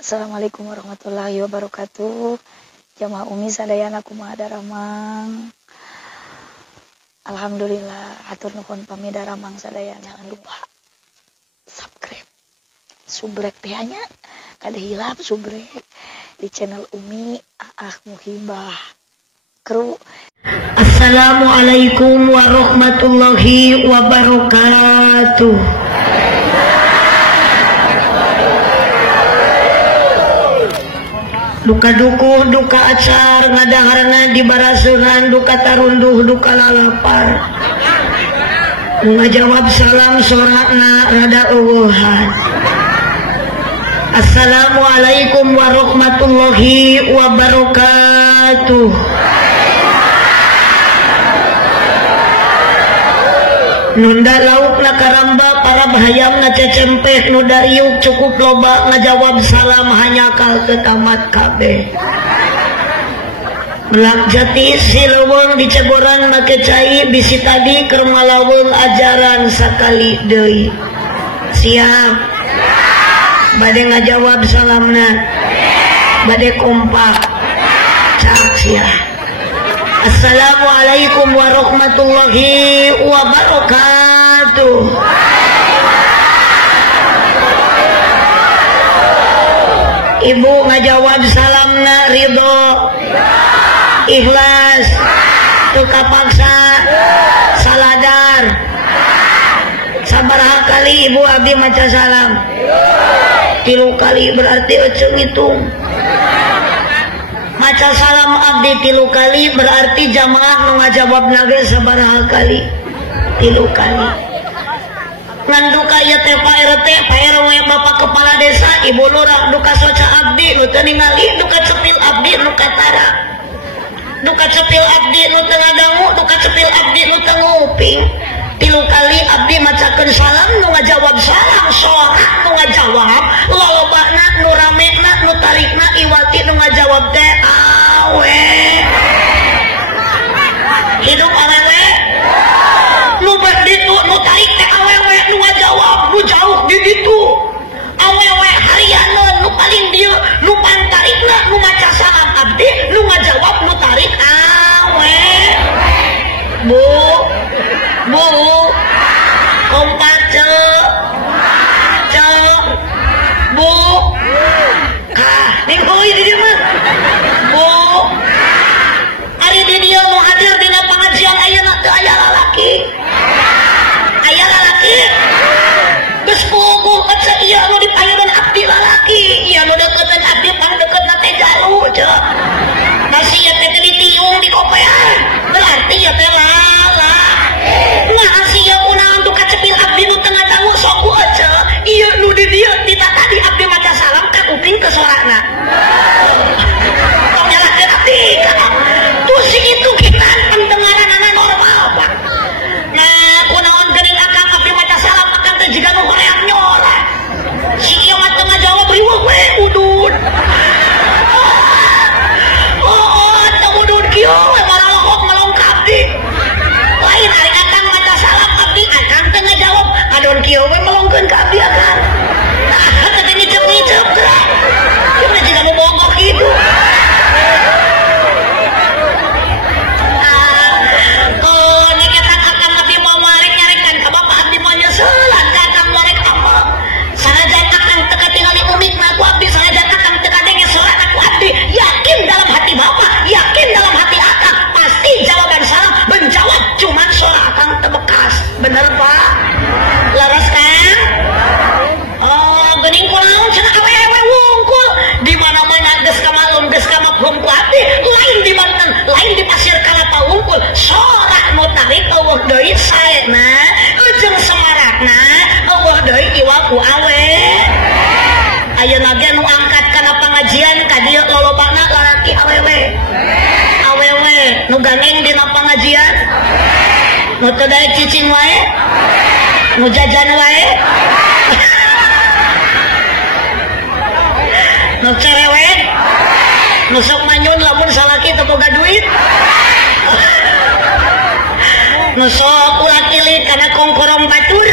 Assalamualaikum warahmatullahi wabarakatuh. Jamaah Umi sadayana kumaha daramang. Alhamdulillah, hatur nuhun pamidaramang sadayana. Jangan lupa subscribe, subrek teh nya kada hilap subrek di channel Umi Aah Muhibah. Kru. Assalamualaikum warahmatullahi wabarakatuh. Duka dukuh, duka acar, ngadaharna dibaraseungan, duka tarunduh, duka lalapar. Ngajawab salam sorakna rada eueuhan. Assalamualaikum warahmatullahi wabarakatuh. Nunda lauk na karamba para bahayam na cecempeh nu dariuk cukup loba ngajawab salam hanya kal ke tamat kabeh. Melak jati sileweng di ceboran make cai bisi tadi keur malaweung ajaran sakali deui. Siap? Bade ngajawab salamna? Bade kompak? Cak siap. Assalamualaikum warahmatullahi wabarakatuh. Ibu ngajawab salamna ridho, ikhlas, tuka paksa, saladar. Sabaraha kali ibu abdi maca salam? 3 kali berarti eceung ngitung. Maca salam abdi 3 kali berarti jamaah nu ngajawabna ge sabaraha kali? 3 kali. Ngan duka ieu teh Pak RT, Pak RW Bapak Kepala Desa, Ibu Lurah, duka soca abdi nu teu ningali, duka cepil abdi nu katara. Duka cepil abdi nu teu ngadangu, duka cepil abdi nu teu nguping. 3 kali abdi macakeun salam nu ngajawab salam, sorak nu ngajawab, lolobana nu ramena nu tarikna iwati nu ngajawab teh awe. Hidup awewe. Nu berditu nu tarik teh awewe nu ngajawab nu jauh di ditu. Awewe harianeun nu paling dieu nu pantarikna nu maca salam abdi nu ngajawab nu tarik awe. Bu, kompak cek, bu, kah, ningkoi di dia mah, bu, hari di dia mau hadir di pengajian ayeuna teu aya lalaki, geus puguh kaca ieu nu dipanggilkeun abdi lalaki, ieu nu deukeuteun abdi pang deuketna teh jalu cek, nasi ieu teh ditiung di kopean, berarti ieu teh lala. Nah sia kunaon duka cepil abdi nu tengah dangu sok ku ece ieu nu di dieu tita tadi abdi maca salam ka kuping ke suarana tong nyalakeun abdi tuh si itu kita pendengaranana normal Pak. Nah kunaon geuning akang abdi maca salam akang teh jiga nu hoream nyoret si ieu mah teu ngajawab riweuh we udud teu udud kieu we malalokok melongkap di lain hari akang maca salam abdi akang teu ngajawab adon kieu we melongkeun ka abdi akang nah teu ngicep-ngicep gerak ieu mah jiga nu bongkok kitu nek eta akang abdi mau marek nyarekan ka bapak abdi mau nyeuselan ka akang marek apa sanajan akang teu katingali umikna ku abdi sanajan akang teu kadenge soranna ku abdi yakin dalam hati bapak yakin dalam hati akang pasti jawaban salam menjawab cuman suara akang tebekas. Bener Pak? Laras kan? Oh, geuning kunaon cenah awewe wungkul di mana-mana geus ka malum geus ka mafhum ku abdi lain di manten lain di pasir kalapa wungkul sorak nu tarik eueuh deui saena ujung semarakna eueuh deui iwa ku awe. Ayeuna ge nu angkat kana pangajian ka dieu lolobana lalaki awewe. Awewe nu gandeng dina pangajian nu teu daek cicing wae nu jajan wae nu cerewet nu sok manyun lamun salaki teu boga duit nu sok ulah kilit kana kongkorong batur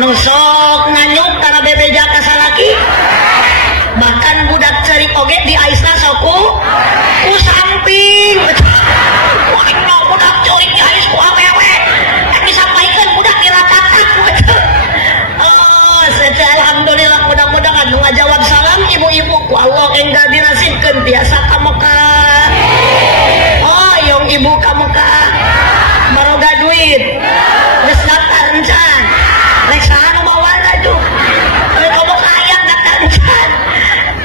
nu sok nganyuk kana bebeja ka salaki ku Allah enggal dinasibkeun biasa ka Mekah. Oh yang ibu ka Mekah baroga duit geus daftar encan rek saha nu bawana tuh kamu kaya daftar encan.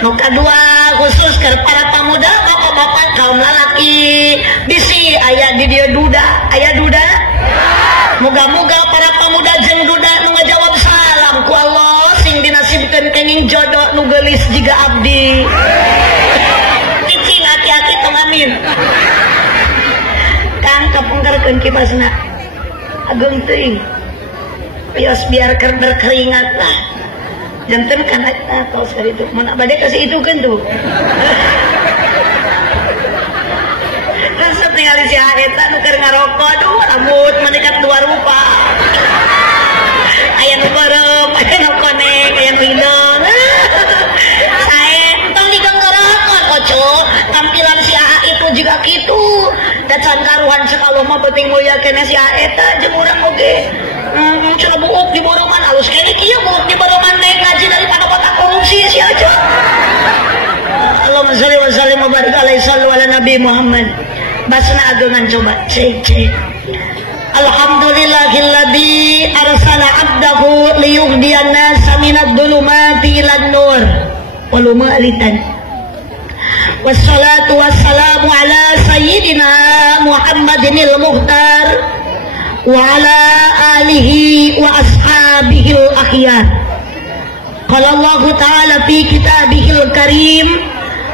Nu kadua khusus ke para pamuda bapak-bapak kaum lalaki bisi aya di dieu duda aya duda. Moga-moga para pemuda jeung duda nu ngajawab salam ku Allah sing dinasibkeun kenging jodoh nu geulis jiga abdi. Cicing hati-hati tong amin. Kang kapengkerkeun kipasna. Ageung teuing. Bios biar berkeringat lah. Janten kana tos itu. Mun bade kasih itukeun tuh. Rasa tinggal si eta nu keur ngarokok aduh rambut mendekat dua rupa. Aya nu goreng, aya nu koneng, aya nu hidung. Sae tong digenggerekeun oco, tampilan si AA itu juga kitu. Da can karuhan sakalo mah penting mulia kene si AA eta jeung urang oge. Cenah buuk di borongan alus kene kieu buuk di borongan naik ngaji daripada kota korupsi si aja. Allahumma shalli wa sallim wa barik alaihi sallu ala nabi Muhammad. Basna ageungan coba cek. Alhamdulillahilladzi arsala 'abdahu liyuhdiyan nasa minadh dhulumati ilan nur wal malitan. Wassalatu wassalamu ala sayyidina Muhammadinil muhtar wa ala alihi wa ashabihil akhyar. Qala Allah ta'ala fi kitabihil karim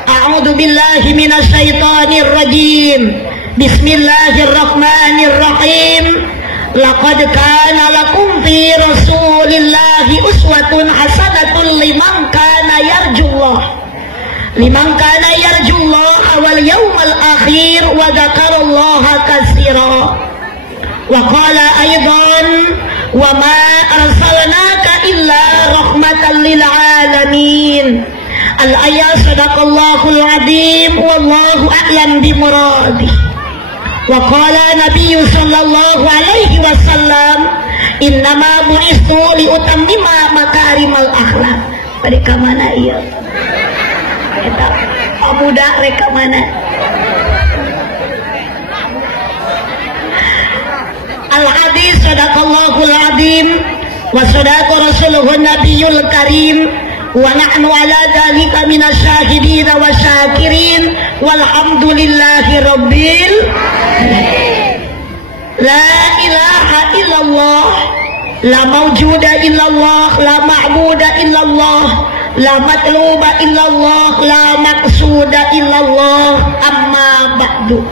a'udzu billahi minasy syaithanir rajim. Bismillahirrahmanirrahim. Laqad kana lakum fi Rasulillahi uswatun hasanatun liman kana yarjullah wal yawmal akhir wa dzakarallaha katsira. Wa qala aidan wa ma arsalnaka illa rahmatan lil alamin. Al-ayat sadaqallahul azim wallahu a'lam bimuradih. Wa qala nabiyyu sallallahu alaihi wasallam innama bu'istu li utammima makarimal akhlak. Pada ka mana ieu? Eta pemuda rek ka mana? Al-hadis sadaqallahul azim wa sadaqa rasuluhun nabiyul karim. Wa nahnu ala dzalika minasyahidin wa syakirin walhamdulillahi rabbil la ilaha illallah la mawjuda illallah la ma'buda illallah la matluba illallah la maqsuda illallah amma ba'du.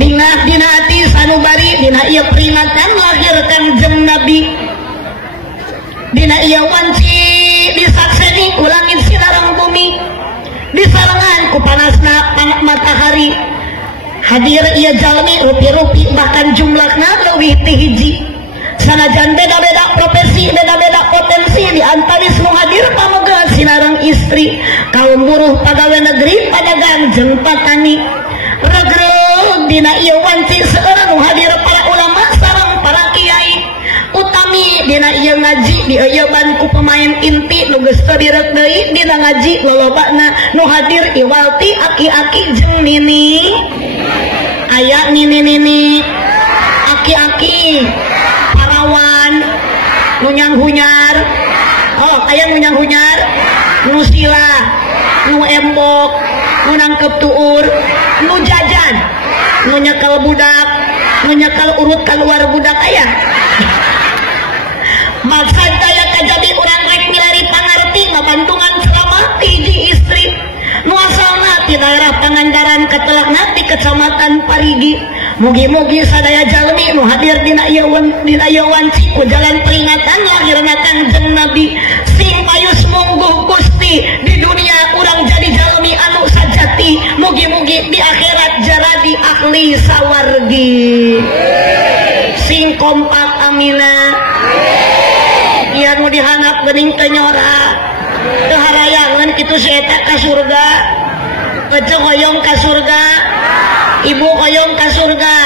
Bingah dina ati sanubari dina ieu peringatan lahir Kangjeng Nabi. Dina iya wanci disakseni ku langit sidarang bumi disarangan ku panasna matahari hadir iya jalmi rupi-rupi bahkan jumlahna leuwih ti hiji sanajan beda-beda profesi beda-beda potensi di antaris nu hadir pamoga sinarang istri kaum buruh pagawe negeri padagang jeung patani regreg dina iya wanci seueur nu hadir para ulama sareng para kiai utami dina ieu ngaji di ieu ban ku pemain inti nu geus teu direk deui dina ngaji lolobana nu hadir iwalti aki-aki jeung nini aya nini aki-aki parawan nu nyanghunyar oh aya nu nyanghunyar nu sila nu embok nu nangkep tuur nu jajan nu nyekel budak nu nyekel urut keluar budak aya. Maksud saya kajadi orang rek milari pangarti ngabantungan selama hiji istri nu asalna ti daerah Pangandaran Katelakna ti Kecamatan Parigi. Mugi-mugi sadaya jalmi nu hadir dina ieu wanci ku jalan peringatan lahirna Kangjeng Nabi sing payus mungguh Gusti di dunia urang jadi jalmi anu sajati mugi-mugi di akhirat jaradi ahli sawargi sing kompak amina. Ia nu dihanap geuning teu nyora teu harayangan kitu si eta ka surga ece hoyong ka surga ibu hoyong ka surga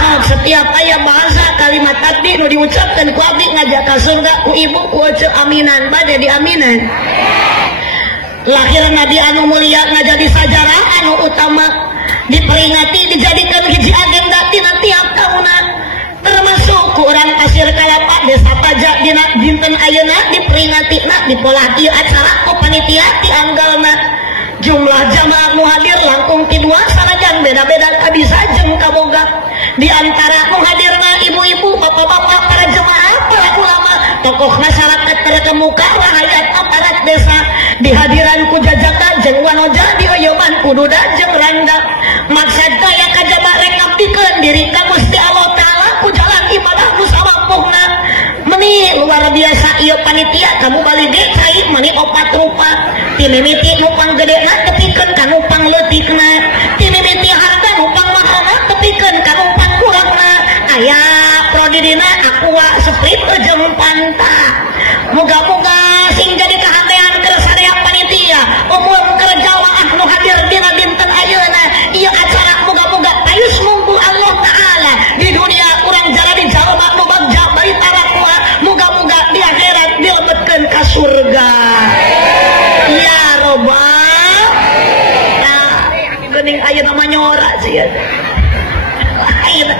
sok setiap aya bahasa kalimat takbir nu diucapkeun ku abdi ngajak ka surga ku ibu ku ece aminan bade diaminan lahir Nabi anu mulia ngajadi sajarah anu utama diperingati dijadikan hiji agenda tina tiap tahunna termasuk kurang pasir kalapa desa pajak dina dinten ayeuna diperingati dipolah ieu acara ku panitia ti anggalna jumlah jamaah nu hadir langkung ti 2 sanajan beda-beda kabisa jeung kaboga di antara nu hadirna ibu-ibu bapak-bapak para jemaah para ulama tokoh masyarakat terkemuka rakyat aparat desa dihadiran ku jajakan jeung wanoja dioyoman kududa jeung randa maksud daya kajaba rek ngabdikeun diri ka Gusti Allah taala ku jalan ibadah nu samampuhna meni luar biasa ieu panitia kamu bali ge cai meni 4 rupa ti mimiti nu panggedena tepikeun ka nu pangleutikna ti mimiti harga nu pangmahalna tepikeun ka nu pangkurangna aya prodi dina aqua sprite jeung Fanta moga-moga sing jadi kahatean keur sadaya panitia umum keur jamaah nu hadir dina dinten ayeuna ieu acara moga-moga payus mungkul Allah taala di dunia urang jalani jalma nu bagja bari tarakwa moga-moga di akhirat dilebetkeun ka surga ya robbal geuning ayeuna mah nyora sih ya ayeuna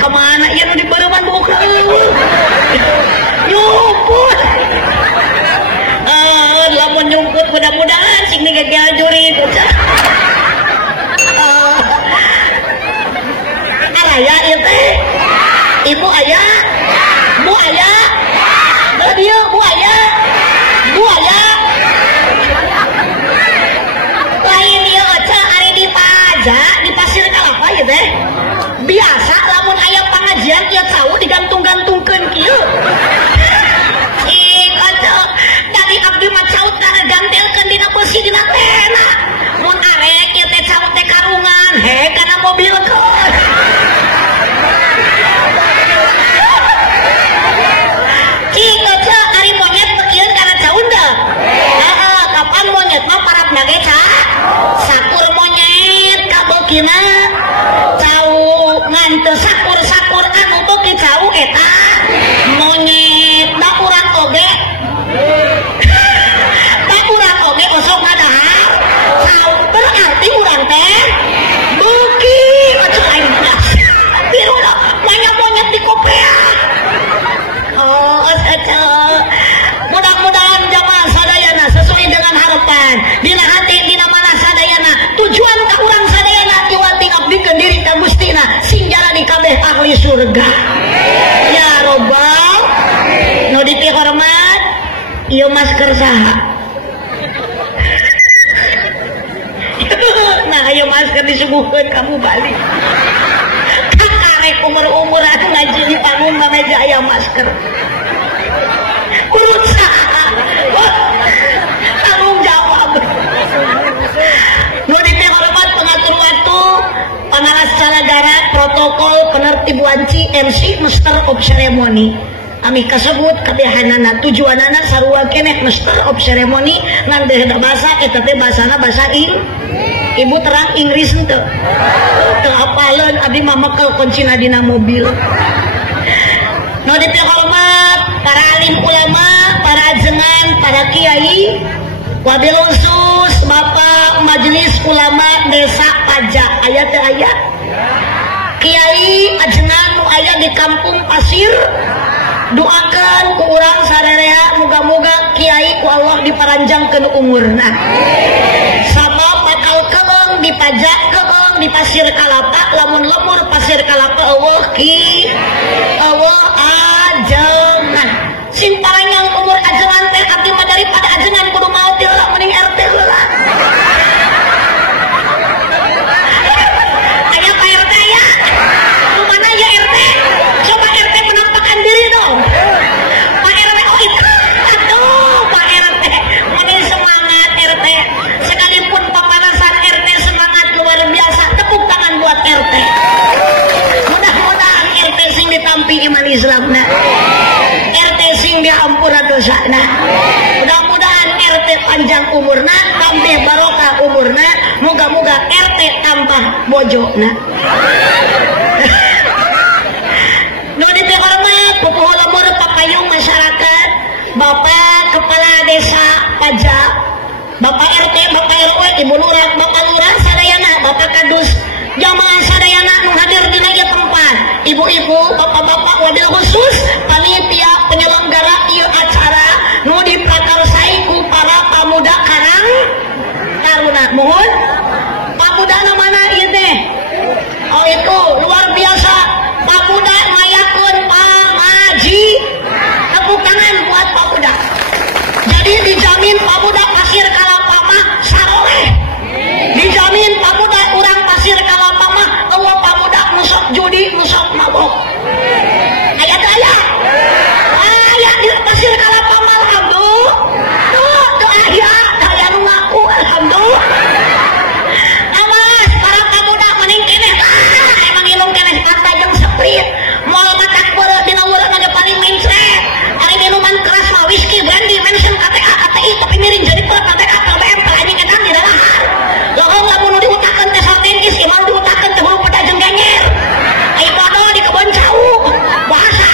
kemana ieu nu dibeureman buka nyumput lamun nyumput mudah-mudahan sing ngegel juri aya ieu teh ibu aya bu aya dia bu aya lain ieu aca ari di pajak di pasir kalapa ieu teh biasa lamun aya pangajian ieu cau digantung-gantungkeun kieu dari abdi mah caut kana gantelkeun dina besi dina tena mun arek ieu teh caut teh karungan kana mobil keun kitu teh ari monyet pekieun kana caun dah kapan monyet mah parabna ge sakur monyet kabeukina cau ngan teu sakur-sakur anu beuki cau eta monyet da urang oge kosong ngadahar cau berarti urang teh beuki atuh lain bedas biru dah monyet di kopea mudah-mudahan jamaah sadayana sesuai dengan harapan dina hati dina mana sadayana tujuan ka urang sadayana iwati ngabdikeun diri ka Gustina sing jalani kabeh ahli surga ya robbal nu dipihormat ieu masker saha nah ayo masker disuguhkeun kamu balik karek umur-umur aku ngaji di panggung meja aya masker berusaha tanggung jawab nu dipihormat pengatur waktu pangalas calagara protokol penertibuan MC Master of Ceremony ami kasebut kabehanana tujuanana sarua keneh Master of Ceremony ngan beda bahasa eta teh bahasana bahasa ibu terang Inggris teu apaleun abdi mah mekel kuncina dina mobil nu dipihormat para alim ulama para ajengan para kiai wabil khusus Bapak Majelis Ulama Desa Pajak aya teh aya kiai ajengan nu aya di kampung pasir doakan ku urang sarerea muga-muga kiai ku Allah diparanjangkeun umurna sama bakal keung dipajak keung di pasir kalapa lamun lemur pasir kalapa eueuh ki eueuh ajengan sing paranjang umur ajengan teh abdi mah daripada ajengan kudu maot heula mending RT heula aya Pak RT ya mana ya RT coba RT penampakan diri dong Pak RT oh itu aduh Pak RT mending semangat RT sekalipun pemanasan RT semangat luar biasa tepuk tangan buat RT mudah-mudahan RT sing ditampi iman Islamna RT sing diampura dosana mudah-mudahan RT panjang umurna tambah barokah umurna moga-moga RT tambah bojona nu dipihormat pupuh lemur papayung masyarakat Bapak Kepala Desa Pajak Bapak RT, Bapak RW, Ibu Lurah, Bapak Lurah, sadayana, Bapak Kadus, jamaah sadayana nu hadir di ieu tempat. Ibu-ibu, bapak-bapak, wabil khusus panitia penyelenggara ieu acara nu diprakarsai ku para pamuda Karang Taruna. Mohon pamuda mana ieu teh? Oh itu luar biasa. Pamuda ngayakeun pamaji. Tepuk tangan buat pamuda. Jadi dijamin pamuda Pasir Kalapa mah saroleh. Dijamin pamuda urang Pasir Kalapa mah eueuh pamuda musok judi, musok mabok. Aya teh aya. Aya di Pasir Kalapa mah alhamdulillah. Tuh aya nu ngaku alhamdulillah. Awas para pamuda mending keneh emang ilung keneh kata jeung seprit. Moal matak beureuh dina urang ge paling mencret. Ari minuman keras mah whisky, brandy, mention KTA, KTI tapi miring jadi pot KTA, KBM, anjing edan di dahar. Lohong lamun diutakeun teh sartengis, imah diutakeun teh hulu pada jeung genyer. Ai bodoh di kebon cau. Bahasa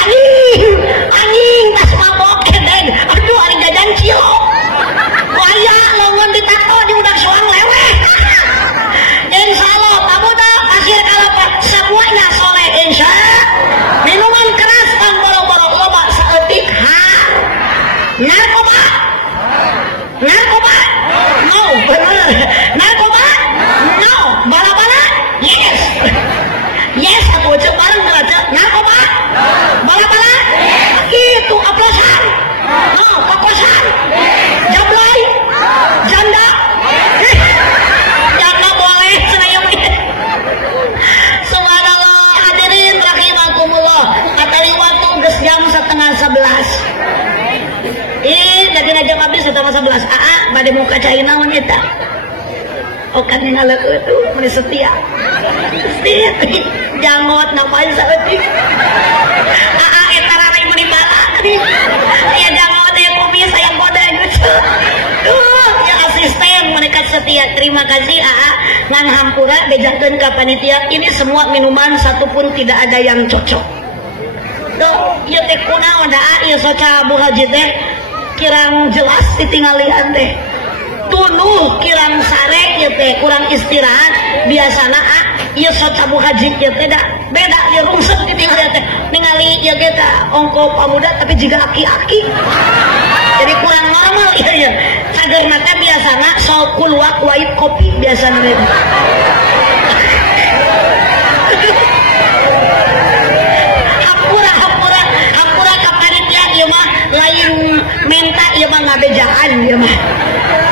anjing tas mabok edeg. Aduh ari jajan cio. Waya lamun ditato di udah soang leweh. Insyaallah pamuda Pasir Kalapa semuanya soleh insya. Minuman keras kan boro-boro loba saeutik narkoba. Narkoba? No, bener. Narkoba? No. Bala-bala? Yes. Yes, aku cek bareng belajar. Narkoba? Bala-bala? Itu oplosan. No, kokosan. Jablay? Janda? Janda boleh, senayang. Subhanallah, hadirin rahimakumullah. Atali waktu geus jam 10:30. Jadi jam abdi 11:30. Bade muka cai naon eta? Oh kan ningali itu meni setia. Jangot napain saeutik. Eta rarei meni bala. Aya jangot aya kumis aya goda gitu. Ya asisten mereka setia. Terima kasih ngan hampura bejakeun ka panitia. Ini semua minuman satu pun tidak ada yang cocok. Tuh, ieu teh kunaon da ieu soca Bu Haji teh kirang jelas ditinggalian teh tunuh kirang sarek ya teh kurang istirahat biasana ieu soca Bu Haji ya teh beda ieu rungsep ditinggalian teh ningali ieu ge teh ongko pamuda tapi jiga aki-aki jadi kurang normal ieu cageurna teh biasana sok kuluak white kopi biasana teh hampura ka panitia ieu mah lain minta ieu mah ngabejaan ieu mah.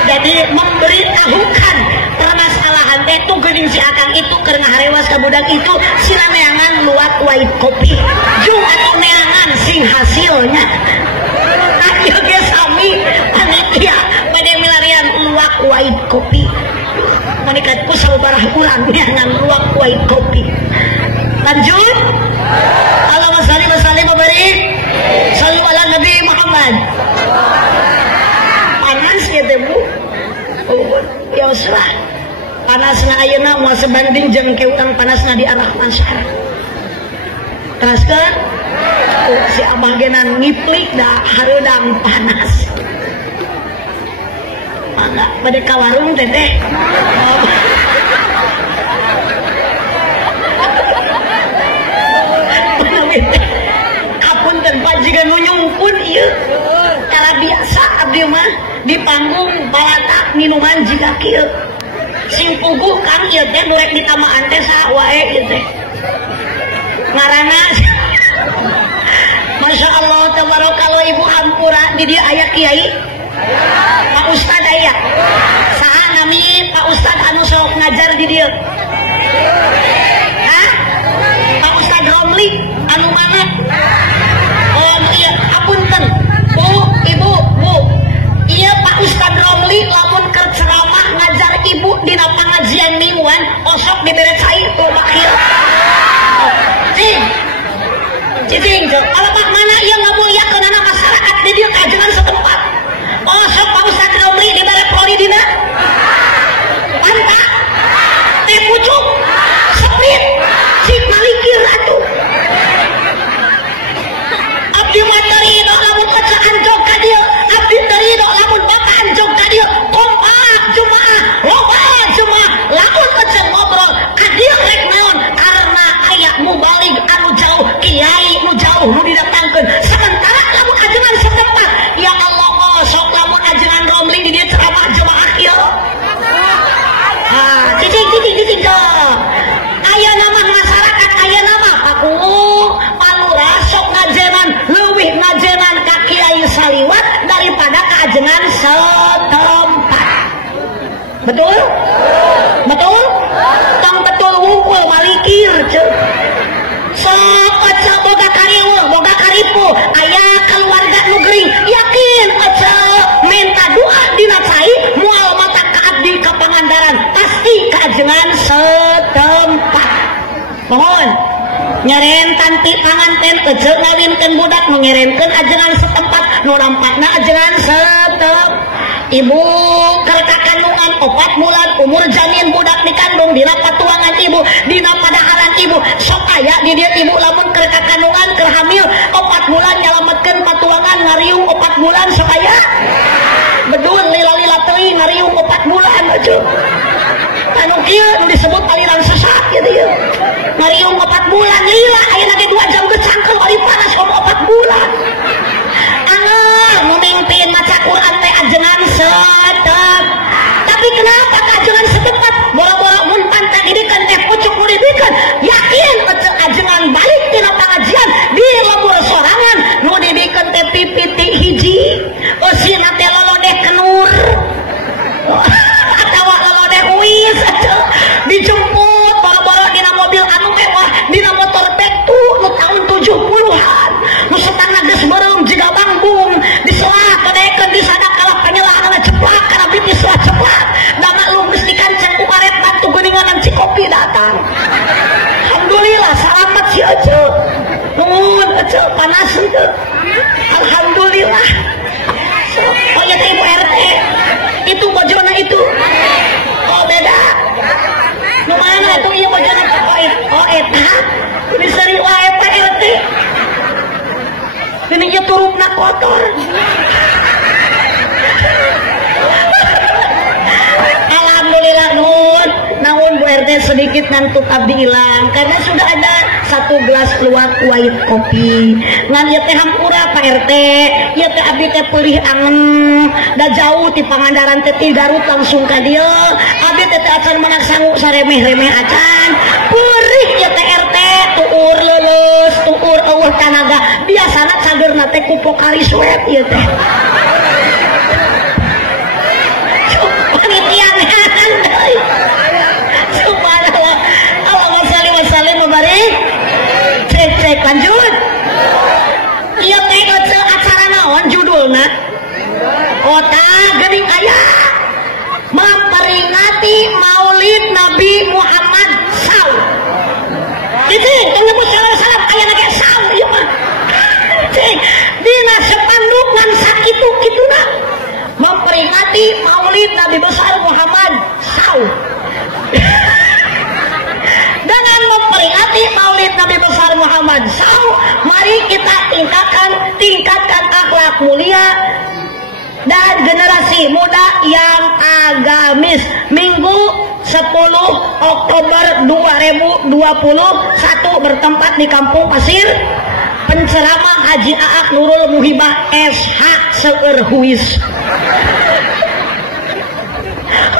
Jadi memberitahukan permasalahan teh tuh geuning si akang itu keur ngaharewas ka budak itu sina neangan luak white kopi. Jung atuh neangan sing hasilnya. Ieu ge sami panitia bade milarian luak white kopi. Manikatku sababaraha urang neangan luak white kopi. Lanjut. Allahumma shalli wa sallim wa barik. Sallu ala Nabi Muhammad. Panas ya teh Bu. Ya usah. Panasna ayeuna moal sebanding jeung keutang panasna di arah masyarakat. Teraskeun si abah ge nan ngiplik da hareudang panas. Mangga bade ka warung teh teh. Kapunten pajigan nu nyungkun ieu cara biasa abdi mah di panggung balatak minuman jiga kieu sing puguh kang ieu teh nu rek ditamaan teh saha wae ieu teh ngaranna Masya Allah tabarakallah ibu hampura di dieu aya kiai Pak Ustad aya saha nami Pak Ustad anu sok ngajar di dieu Pak Ustad Romli anu mana iya apunten Bu Ibu Bu iya Pak Ustad Romli lamun keur ceramah ngajar ibu dina pangajian mingguan osok dibere cair ku bakhil cicing kalau Pak mana ieu ngamuliakeunana masyarakat di dieu kajengan setempat osok Pak Ustad Romli dibere prodi dina mantap teh pucuk seprit si malikir atuh abdi materi no lamun oca anjog ka dieu abdi teri no lamun bapak anjog ka dieu kompak hijau. Aya nama masyarakat, aya nama aku palurah sok ngajenan leuwih ngajenan ka Kiai Saliwat daripada kaajengan setempat. Betul? Betul? Tong betul wungkul malikir ceuk. Sok ece boga kariweuh, boga karipu, aya keluarga nu geuring, yakin ece minta doa dina cai moal mata ka abdi ka Pangandaran, pasti kaajengan setempat. Mohon nyeren tanti panganten ece ngawinkeun budak nu ngerenkeun ajengan setempat, nu nampakna ajengan setempat. Ibu keur kakandungan 4 bulan umur janin budak dikandung dina patuangan ibu, dina padaharan ibu, sok aya di dieu ibu lamun keur kakandungan keur hamil 4 bulan nyalametkeun patuangan ngariung 4 bulan sok aya. Bedul lila-lila teuing ngariung 4 bulan aja. Anu kieu nu disebut aliran sesat kieu dieu. Ngariung 4 bulan lila ayeuna ge 2 jam geus cangkeul ari panas 4 bulan. Memimpin maca Quran teh ajengan setempat. Tapi kenapa ajengan setempat? Bora-bora mun pantang didikan teh pucuk nu didikan. Yakin ajengan balik tina pengajian di lembur sorangan nu didikan teh pipiti hiji. Eusina teh lolodeh kenur. Atawa lolodeh uis dijemput bora-bora dina mobil anu mewah, dina motor Pektu nu tahun 70-an. Nu setana geus beureum jiga bangkung. Diselah kedekeun di sana kalah penyelaan ceplak kana bitis lah ceplak. Dana lu geus dikanceng ku karet batu geuningan si kopi datang. Alhamdulillah salamet si ece. Nuhun ece panas teu. Alhamdulillah. Oh ya teh Ibu RT. Itu bojona itu. Oh beda. Nu mana itu ieu bojona oh eta. Bisa di wae Pak RT. Ini ieu turupna kotor. Alhamdulillah namun Bu RT sedikit ngantuk abdi hilang karena sudah ada 1 gelas luwak white kopi. Ngan ieu teh hampura Pak RT, ieu teh abdi teh peulih angen da jauh ti Pangandaran teh ti Garut langsung ka dieu. Abdi teh acan meunang sanggup saremeh-remeh acan. Peurih ieu teh RT tuur leuleus, tuur eueuh tanaga. Biasana cageurna teh ku Pokari Swet ieu teh. Subhanallah. Allahumma shalli wa sallim wa barik. Cek lanjut. Ieu teh acara naon judulna? Kota geuning aya memperingati Maulid Nabi Muhammad SAW. Itu nyebut salam aya lagi SAW ieu mah. Dina sepanduk ngan sakitu kituna memperingati Maulid Nabi besar Muhammad SAW. Dengan memperingati Maulid Nabi besar Muhammad SAW, mari kita tingkatkan akhlak mulia dan generasi muda yang agamis. Minggu 10 Oktober 2021 bertempat di Kampung Pasir. Penceramah Haji Aak Nurul Muhibah SH Seueur Huis.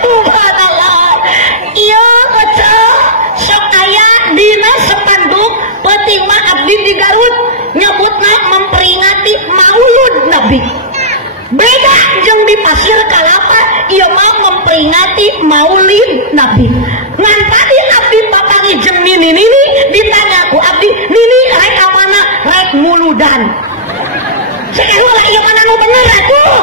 Subhanallah. Ieu ece sok aya dina sepanduk peuting mah abdi di Garut nyebutna memperingati Maulud Nabi. Beda jeung di Pasir Kalapa ieu mah memperingati Maulid Nabi. Ngan tadi abdi papangi jeung nini ditanya ku abdi, "Nini rek amana?" "Rek muludan." Cek heula ieu mana nu bener atuh?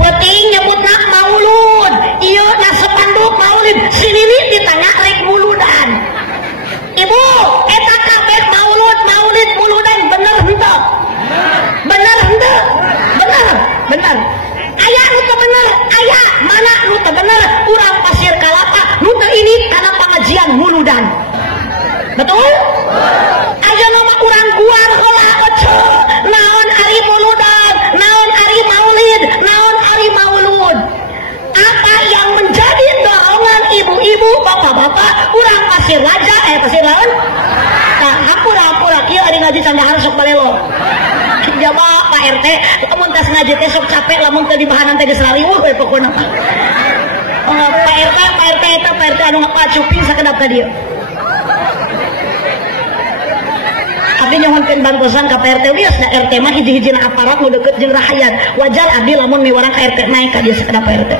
Peuting nyebutna Maulud. Ieu na sepanduk Maulid. Si nini ditanya rek muludan. Ibu, eta kabeh Maulid muludan bener henteu? Bener henteu? Bener. Aya nu teu bener, aya mana nu teu bener? Urang Pasir Kalapa nu teu ini kana pengajian muludan. Betul? Aya nama urang guar heula ece. Naon ari muludan, naon ari Maulid, naon ari Maulud. Apa yang menjadi dorongan ibu-ibu, bapak-bapak, urang Pasir Raja, Pasir Laun? Nah, hampura kieu ari ngaji candahar sok balelo. Jamaah Pak RT, lamun tas ngaji teh sok capek lamun teu dibahanan teh geus laliweuh we pokona. Pak RT anu ngapacuping sakedap ka dieu. Abdi nyohonkeun bantosan ka Pak RT wios da RT mah hiji-hijina aparat nu deukeut jeung rakyat. Wajar abdi lamun miwarang ka RT naik ka dieu sakedap Pak RT.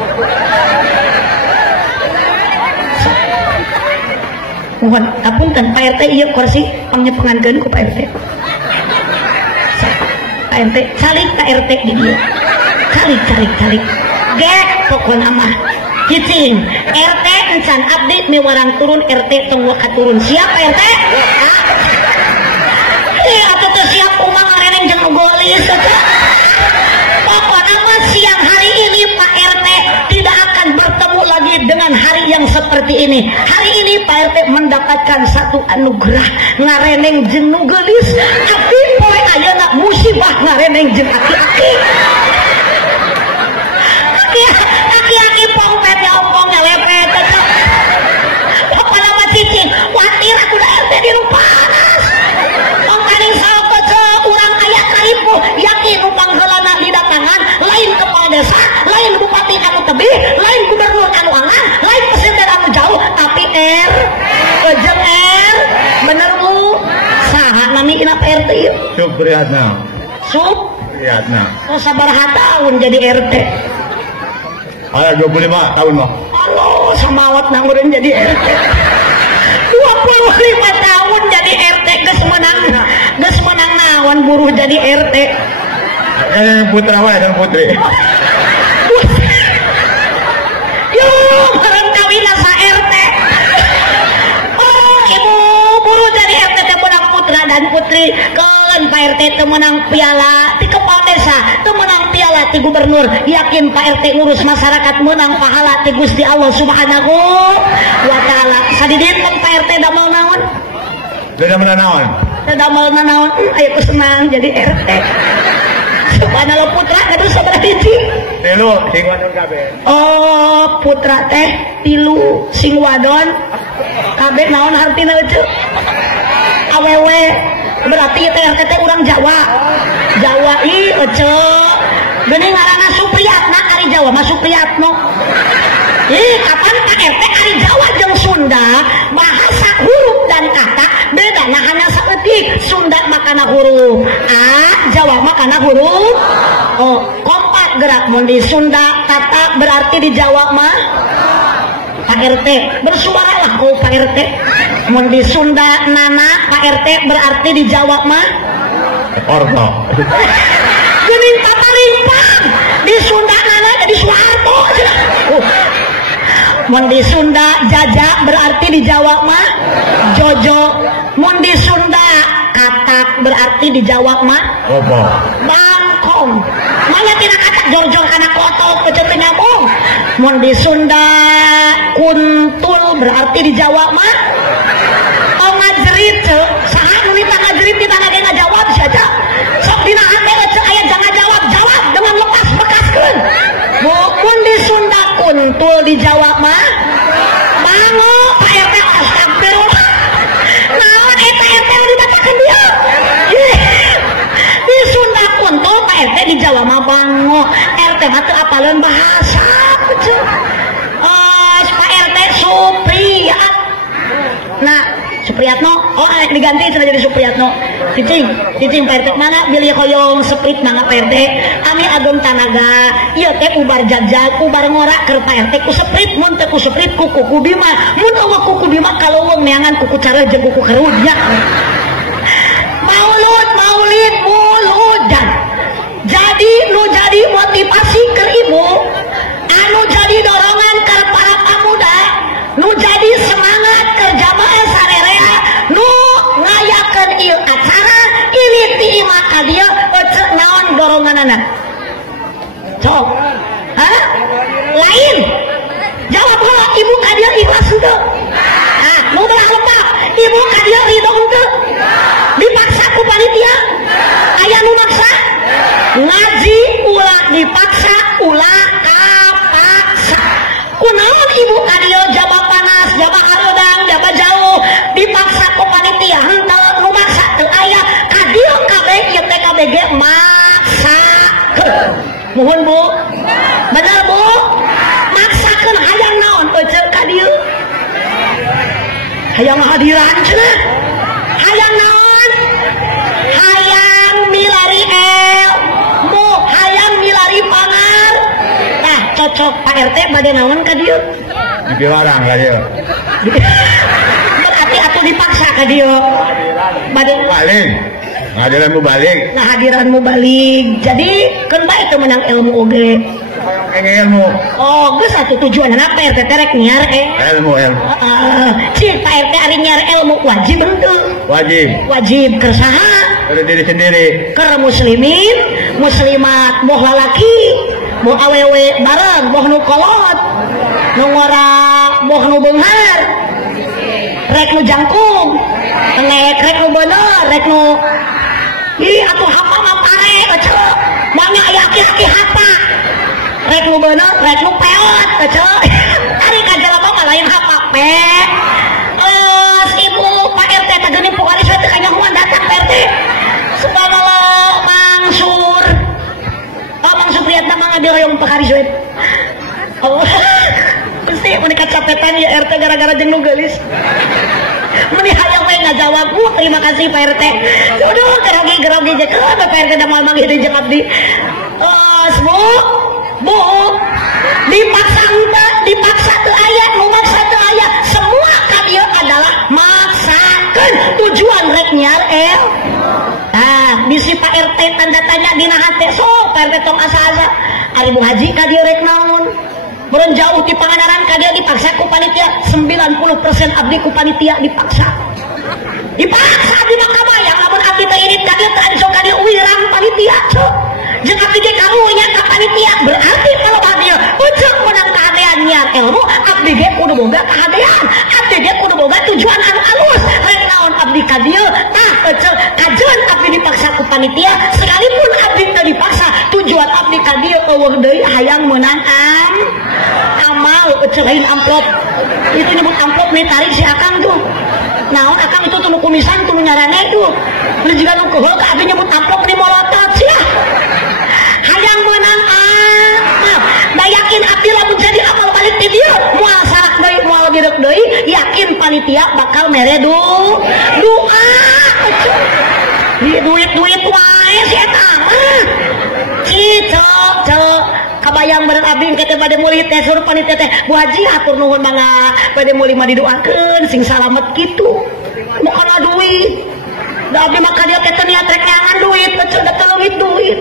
Mohon apunten Pak RT ieu kursi pangnyepengankeun ku Pak RT. Pak RT calik ka RT di dieu. Calik. Gek pokona mah. Cicing, RT encan abdi miwarang turun RT tong katurun. Siap Pak RT? Atuh teh siap umang ngareneng jeung golis eta. Pokona mah siang hari ini Pak RT tidak akan bertemu lagi dengan hari yang seperti ini. Hari ini Pak RT mendapatkan satu anugerah ngareneng jeung gelis. Abdi poe ayeuna musibah ngareneng jeung aki-aki. Aki-aki pongpet ya ompongnya lepet. Apa nama cicing? Watir aku da RT di panas. Ongkaning saokeut urang aya karipu yakin upang heulana didatangan lain kepala desa, lain bupati anu tebih, lain gubernur anu angan, lain presiden anu jauh, tapi jeung bener Bu. Saha nami ina RT ieu? Supriyatna. Supriyatna. Oh sabaraha tahun jadi RT? Aya 25 tahun mah. Allah samawat nanggureun jadi RT. 25 tahun jadi RT geus menang naon buruh jadi RT. Yang putra wae dan putri. Yo, bareng kawinna sa RT. Oh, ibu buruh jadi RT teh menang putra dan putri. Keun Pak RT teu menang piala ti kepala desa, teu menang piala ti gubernur. Yakin Pak RT ngurus masyarakat menang pahala ti Gusti Allah Subhanahu wa taala. Sadidit Pak RT damel naon? Damel naon? Damel naon? Aya senang jadi RT. Subhanallah putra kadu sabaraha hiji? 3 sing wadon kabeh. Oh, putra teh 3 sing wadon kabeh naon hartina eueuh? Awewe. Berarti teh RT urang Jawa. Jawa ieu eueuh. Geuning ngaranna Supriyatna ari Jawa mah Supriyatno. Kapan Pak RT ari Jawa jeung Sunda bahasa huruf dan kata bedana hanya saeutik. Sunda makana huruf A, Jawa makana huruf O. Kompak gerak mun di Sunda kata berarti di Jawa mah Pak RT bersuara lah oh Pak RT. Mun di Sunda nana Pak RT berarti di Jawa mah Orto. Geuning paparimpang di Sunda nana jadi Soeharto. Mun di Sunda Jaja berarti di Jawa mah Jojo. Mun di Sunda Katak berarti di Jawa mah Opo. Bangkong. Manya tina katak jorjong kana kotot kecet nyambung. Mun di Sunda Kuntul berarti di Jawa mah ngajrit ceu. Saha nu nita ngajrit di tanah ge ngajawab saja. Sok dina hate ceu aya jangan jawab dengan lepas bekaskeun. Mun di Sunda Kuntul di Jawa mah bango Pak RT astagfirullah. Naon eta RT nu dibatakeun dia? Di Sunda Kuntul Pak RT di Jawa mah bango. RT mah teu apaleun bahasa ceu. Pak RT Supriyat. Nah, Supriyatno, oh diganti sudah jadi Supriyatno. Cicing Pak RT mana bilih hoyong seprit mangga Pak RT. Ami ageng tanaga, ieu teh ubar jajal, ubar ngorak keur Pak RT ku seprit mun teh ku seprit ku kuku Bima. Mun eueuh kuku Bima kaleuweung neangan kuku cara jeung kuku keruud nya. Maulid muludan. Jadi nu jadi motivasi keur ibu, anu jadi dorongan keur para pemuda, nu jadi semangat keur jamaah sarerea, nu ngayakeun ieu acara ini ti imah ka dieu eueuh naon doronganana? Sok. Hah? Lain. Jawab heula ibu ka dieu ikhlas henteu? Nah, nu belah lembab, ibu ka dieu ridho henteu? Dipaksa ku panitia? Aya nu maksa? Ngaji ulah dipaksa, ulah kapaksa. Kunaon ibu ka dieu jaba panas, jaba hareudang, jaba jauh, dipaksa ku panitia henteu nu maksa teu aya. Ka dieu kabeh ieu teh kabeh ge maksakeun. Muhun Bu. Bener Bu? Maksakeun hayang hayang hadiran cenah. Hayang naon? Hayang milari ilmu, hayang milari pangar. Nah, cocok Pak RT bade naon ka dieu? Dilarang ka dieu. Berarti atuh dipaksa ka dieu. Bade Balik. Hadiranmu balik. nah hadiranmu balik. Jadi kan bae teu menang ilmu oge. Ilmu. Oh, geus atuh tujuan apa RT rek nyiar Ilmu. Cik Pak RT ari nyiar ilmu wajib henteu? Wajib. Wajib keur saha? Pada diri sendiri. Keur muslimin, muslimat, moh lalaki, moh awewe bareng, moh nu kolot, nu ngora, moh nu beunghar, rek nu jangkung, rek nu bener, rek nu ih atuh hapa mapare ece, mangnya aya aki-aki hapa. Rek nu bener, rek nu peot ece. Ari ka jelema mah lain hapa pe. Ibu Pak RT teh geuning pokoknya saya teh nyahoan datang Pak RT. Subhanallah Mangsur. Oh Mangsur Priyatna mah ngabiroyong pakari soet. Oh. Pasti mun kacapetan ya RT gara-gara jeung nu geulis. Meni hayang we ngajawab. Terima kasih Pak RT. Duduh gerogi jeung Pak RT da moal manggih jeung abdi. Bu, dipaksa enggak, dipaksa teu aya, nu maksa teu aya. Semua kadieu adalah maksakeun tujuan rek nyiar Nah, bisi Pak RT tanda tanya dina hate so, Pak RT tong asa-asa. Ari Bu Haji kadieu rek naon? Meureun jauh ti Pangandaran kadieu dipaksa ku panitia, 90% abdi ku panitia dipaksa. Dipaksa di makabayang lamun abdi teh irit kadieu teu adi sok kadieu wirang panitia, cuk. Jeung abdi ge karunya ka panitia, berarti kalau abdi ujug menang kahadean nyiar ilmu, abdi ge kudu boga kahadean, abdi ge kudu boga tujuan anu alus. Rek naon abdi ka dieu, tah eceu kajeun abdi dipaksa ku panitia, sekalipun abdi teu dipaksa, tujuan abdi ka dieu eueuh deui hayang meunang amal, eceu lain amplop. Itu nyebut amplop nih tarik si akang tuh. Naon akang itu tuh kumisan tuh nyarane tuh. Beli juga nu keheul ka abdi nyebut amplop di molotot sia. Hayang menang da yakin abdi lamun jadi amal balik di dieu moal sarak deui moal birek deui yakin panitia bakal mere doa di duit wae si eta mah cicok kabayang bareng abdi kete bade murid teh suruh panitia teh Bu Haji atur nuhun mangga bade murid mah didoakeun sing salamet kitu bukan duit da abdi mah dia kete niat rek neangan duit pecel da teuleungit duit.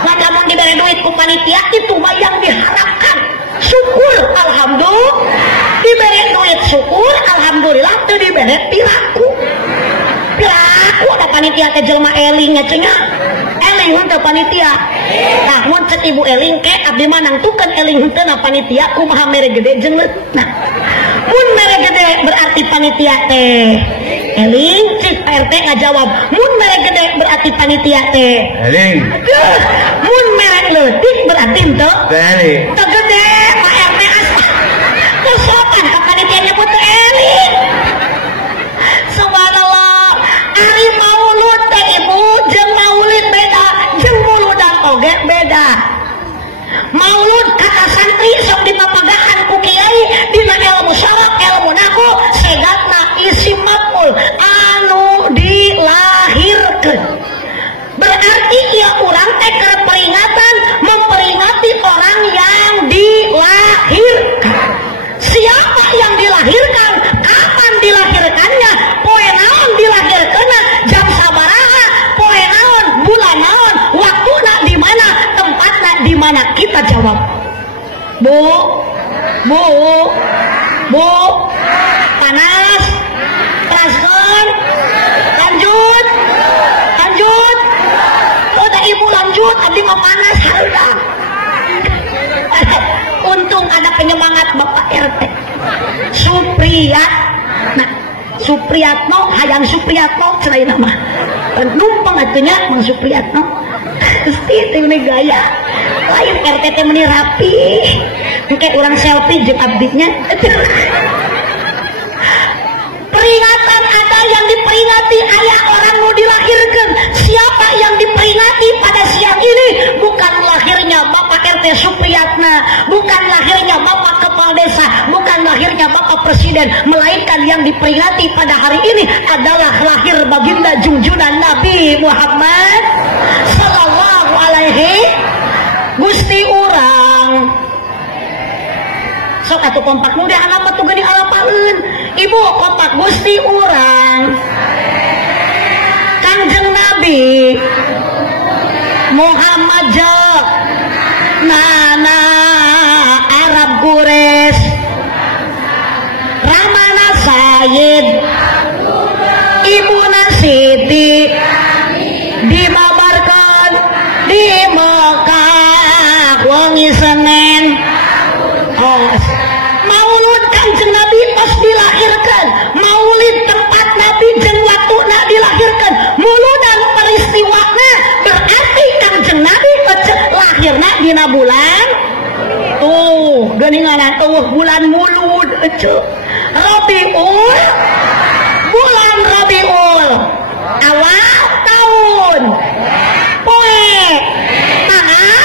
Nah, namun diberi duit ku panitia itu mah yang diharapkan. Syukur, alhamdulillah. Diberi duit syukur, alhamdulillah. Teu diberi piraku. Piraku ada panitia ke jelema elingnya cenah. Eling henteu panitia. Nah, mun cek ibu eling ke abdi mah nangtukeun eling henteu na panitia kumaha mere gede jeung leut. Nah, mun mere gede berarti panitia teh eling, cik Pak RT ngajawab. Mun mere gede berarti panitia teh Eling. Mun mere leutik berarti henteu Eling. teu gede Pak RT asma. Teu sopan ka panitia nyebut teu eling. Subhanallah. Ari maulud teh ibu jeung maulid beda, jeung muludan oge beda. Maulud kata santri sok dipapagahan ku kiai dina ilmu syaraf, ilmu nahu, segatna isi maf'ul anu dilahirkeun. Berarti ieu urang teh keur peringatan memperingati orang yang dilahirkan. Siapa yang dilahirkan? Kapan dilahirkannya? Poe naon dilahirkeunna? Jam sabaraha? Poe naon? Bulan naon? Waktuna di mana? Tempatna di mana? Kita jawab. Bu. Panas. Teraskeun. Lanjut. Udah ibu lanjut. Abdi mau panas. Udah. Untung ada penyemangat Bapak RT Supriyat. Nah, Supriyatno, hayang Supriyatno selain nama numpang atunya Mang Supriyatno. Pasti itu ini gaya lain RT teh meni rapi kayak orang selfie jeung abdinya. peringatan, ada yang diperingati aya orang mau dilahirkan. Siapa yang diperingati pada siang ini? Bukan lahirnya Bapak RT Supriyatna, bukan lahirnya Bapak Kepala Desa, bukan lahirnya Bapak Presiden, melainkan yang diperingati pada hari ini adalah lahir baginda junjungan Nabi Muhammad sallallahu alaihi Gusti urang. Sok atuh kompak nu deh alamat tuh geuning alapaeun. Ibu kompak Gusti urang. Kanjeng Nabi Muhammad jeung nana Arab Quraisy Ramana Sayyid Ibuna Siti dimabarkan di Mekah wengi Senin. Maulud Kanjeng Nabi pas dilahirkan, maulid tempat Nabi jeung waktuna dilahirkan, muludan peristiwana berarti Kanjeng Nabi lahirna dina bulan tuh geuninganan bulan mulud Rabiul, bulan Rabiul awal tahun poe tanggal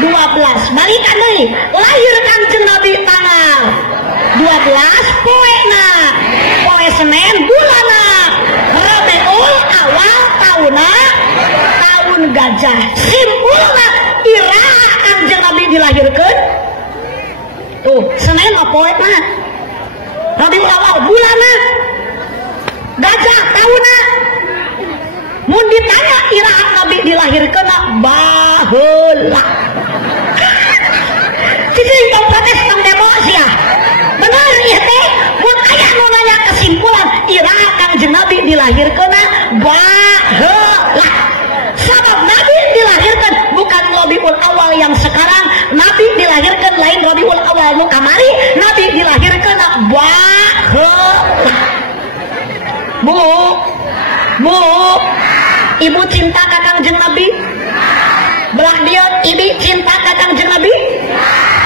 12 balikan deui lahir Kanjeng Nabi tanggal 12 poena poe Senin bulanna Rabiul awal tahunna tahun gajah simpulna iraha Kanjeng Nabi dilahirkeun tuh Senin mah poena Rabiul awal bulanna gajah tahunna mun ditanya iraha Nabi dilahirkeun baheula cicing tong protes tong demo sia bener ieu teh mun aya nu nanya kesimpulan iraha Kanjeng Nabi dilahirkeun baheula sabab Nabi dilahirkan bukan Rabiul awal yang sekarang, Nabi dilahirkan lain Rabiul awal nu kamari, Nabi dilahirkan baheula. Bu, ibu cinta ka Kanjeng Nabi? Belah dia ibu cinta ka Kanjeng Nabi?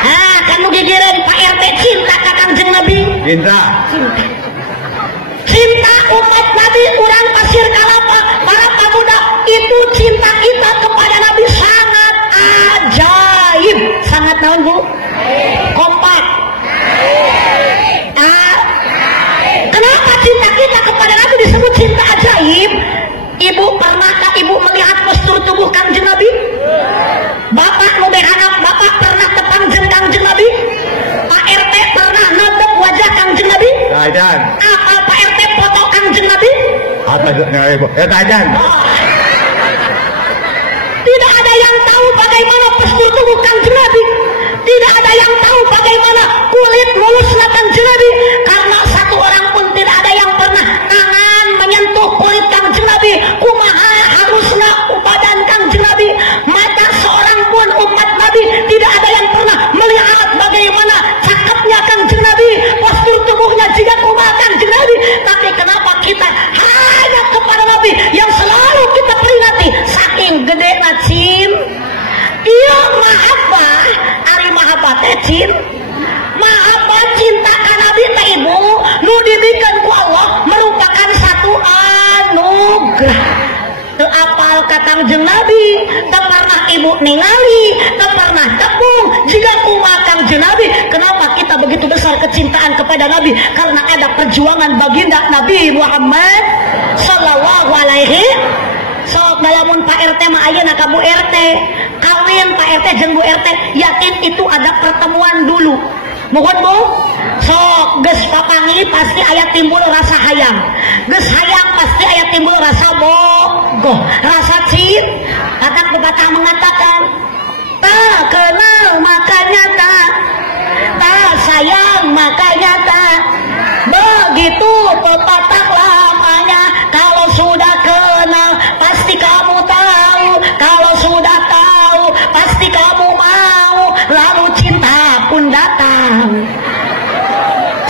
Ah, kan nu gigireun Pak RT cinta ka Kanjeng Nabi? Cinta. Cinta umat Nabi urang Pasir Kalapa, para pemuda, itu cinta kita kepada Nabi sangat ajaib. Sangat naon Bu? Kompak. Kenapa cinta kita kepada Nabi disebut cinta ajaib? Ibu pernahkah ibu melihat postur tubuh Kanjeng Nabi? Bapak nu anak bapak pernah tepangjeng Kanjeng Nabi? Pak RT pernah nodok wajah Kanjeng Nabi? Tajan. Apa Pak RT foto Kanjeng Nabi? Apa itu? Tajan. Tidak ada yang tahu bagaimana postur tubuh Kanjeng Nabi. Tidak ada yang tahu bagaimana kulit mulusnya Kanjeng Nabi. Karena satu orang pun tidak ada yang pernah tangan menyentuh kulit Kanjeng Nabi. Kumaha harusnya badan Kanjeng Nabi. Mata seorang pun umat Nabi tidak ada yang pernah melihat bagaimana cakepnya Kanjeng Nabi, postur tubuhnya jika kumaha Kanjeng Nabi. Tapi kenapa kita hanya kepada Nabi yang selalu kita peringati saking gede cin. Iya mahabbah, ari mahabbah teh cin. Mahabbah cinta ka Nabi teh ibu nu dibikeun ku Allah merupakan satu anugerah. Teu apal ka Kanjeng Nabi, teu pernah ibu ningali, teu pernah tepung jika kumaha Kanjeng Nabi. Kenapa kita begitu besar kecintaan kepada Nabi? Karena ada perjuangan baginda Nabi Muhammad sallallahu alaihi. Sok ngalamun Pak RT mah ayeuna ka Bu RT kawin Pak RT jeung Bu RT yakin itu ada pertemuan dulu. Mohon Bu, sok geus papangi pasti aya timbul rasa hayang. Geus hayang pasti aya timbul rasa bogoh, rasa cin. Kata pepatah mengatakan, tak kenal maka nyata, tak sayang maka nyata. Begitu pepatah lamanya, kalau sudah kenal pasti kamu tahu, kalau sudah tahu pasti kamu mau, lalu cinta pun datang.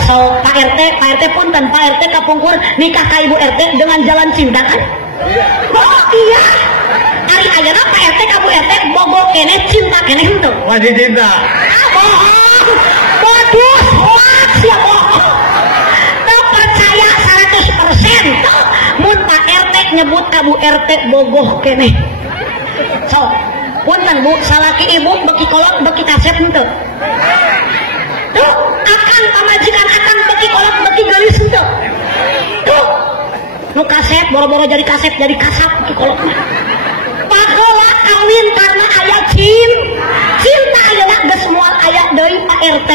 So Pak RT punten, Pak RT kapungkur nikah ka Ibu RT dengan jalan cinta kan? Oh iya, hari ayeuna Pak RT ka Bu RT bogo kene cinta kene henteu. Masih cinta. Ah bohong, bodoh, hoax ya bohong. Tak percaya salah nyebut ka Bu RT bogoh keneh. So, punten Bu, salaki ibu beki kolot beki kaset henteu. Tuh, akan pamajikan akan beki kolot beki geulis henteu. Tuh. Nu kaset boro-boro jadi kaset jadi kasap beki kolot mah. Paheula kawin karena aya cinta ayeuna geus moal aya deui Pak RT.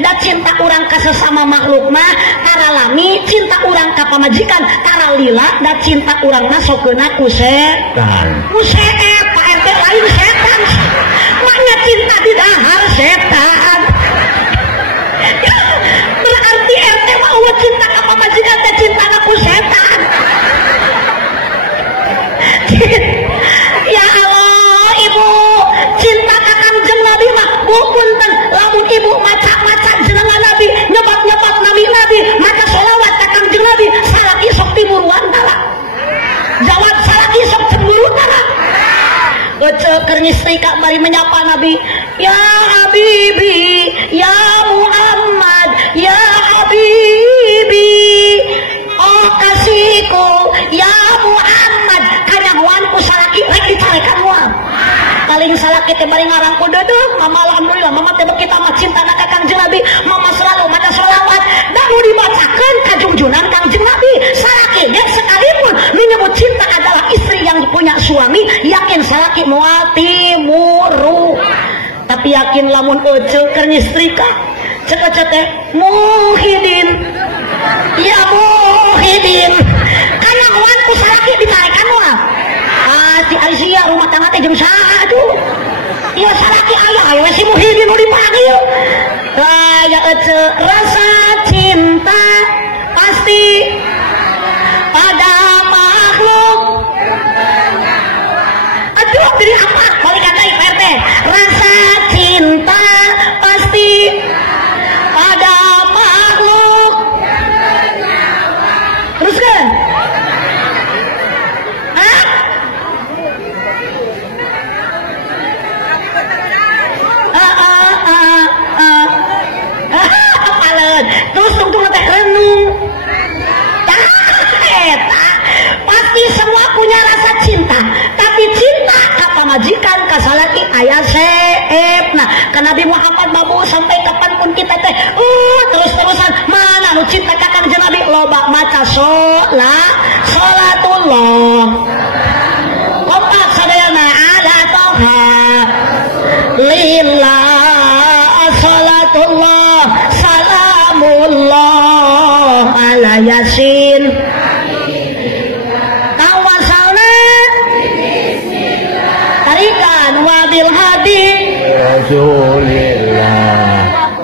Da cinta urang ka sesama makhluk mah tara lami, cinta urang ka pamajikan tara lila, da cinta urang mah sokeuna ku setan. Ku setan Pak RT lain setan. Makna cinta di dahar setan. Berarti RT mah eueuh cinta ka pamajikan teh cintana ku setan. Ya Allah, Ibu, cinta ka Kanjeng Nabi mah punten lamun Ibu maca-maca jenengan Nabi, nyebat-nyebat Nabi, maca sholawat ka Kanjeng Nabi, salaki sok timuruan tara. Jawab salaki sok cemburu tara. Ece keur nyistri ka bari menyapa Nabi, ya Habibi, ya Muhammad, ya Habibi. Oh kasihku, ya Muhammad, kanyahoanku salaki rek ditarekan moal. Paling salaki teh bari ngarangku deudeuh, mama alhamdulillah, mama teh beki tamat cintana ka Kanjeng Nabi, mama selalu maca sholawat dan nu dibacakeun ka junjunan Kanjeng Nabi. Salaki ge sekalipun menyebut cinta adalah istri yang punya suami, yakin salaki moal timuru. Tapi yakin lamun ece keur nyistrika, cek ece teh Muhyiddin. Ya Muhyiddin, karena kawanku salaki ditarekan moal. Si Aisyah rumah tangga teh jeung saha atuh? Ieu salaki aya we si Muhyiddin nu dipanggil. Ya ece rasa cinta pasti pada makhluk. Aduh, jadi apa? Kalau kata RT, rasa cinta pasti pada makhluk. Teruskan. Hah? Terus tunggu teh renung. Pasti semua punya rasa cinta, tapi cinta ka pamajikan ka salaki aya seep. Nah, ka Nabi Muhammad babu sampai kapanpun kita teh terus-terusan mana nu cinta ka Kanjeng Nabi loba maca salatullah. Kompak sadayana ada toha lillah salatullah salamullah ala yasin. Wabil hadi Rasulillah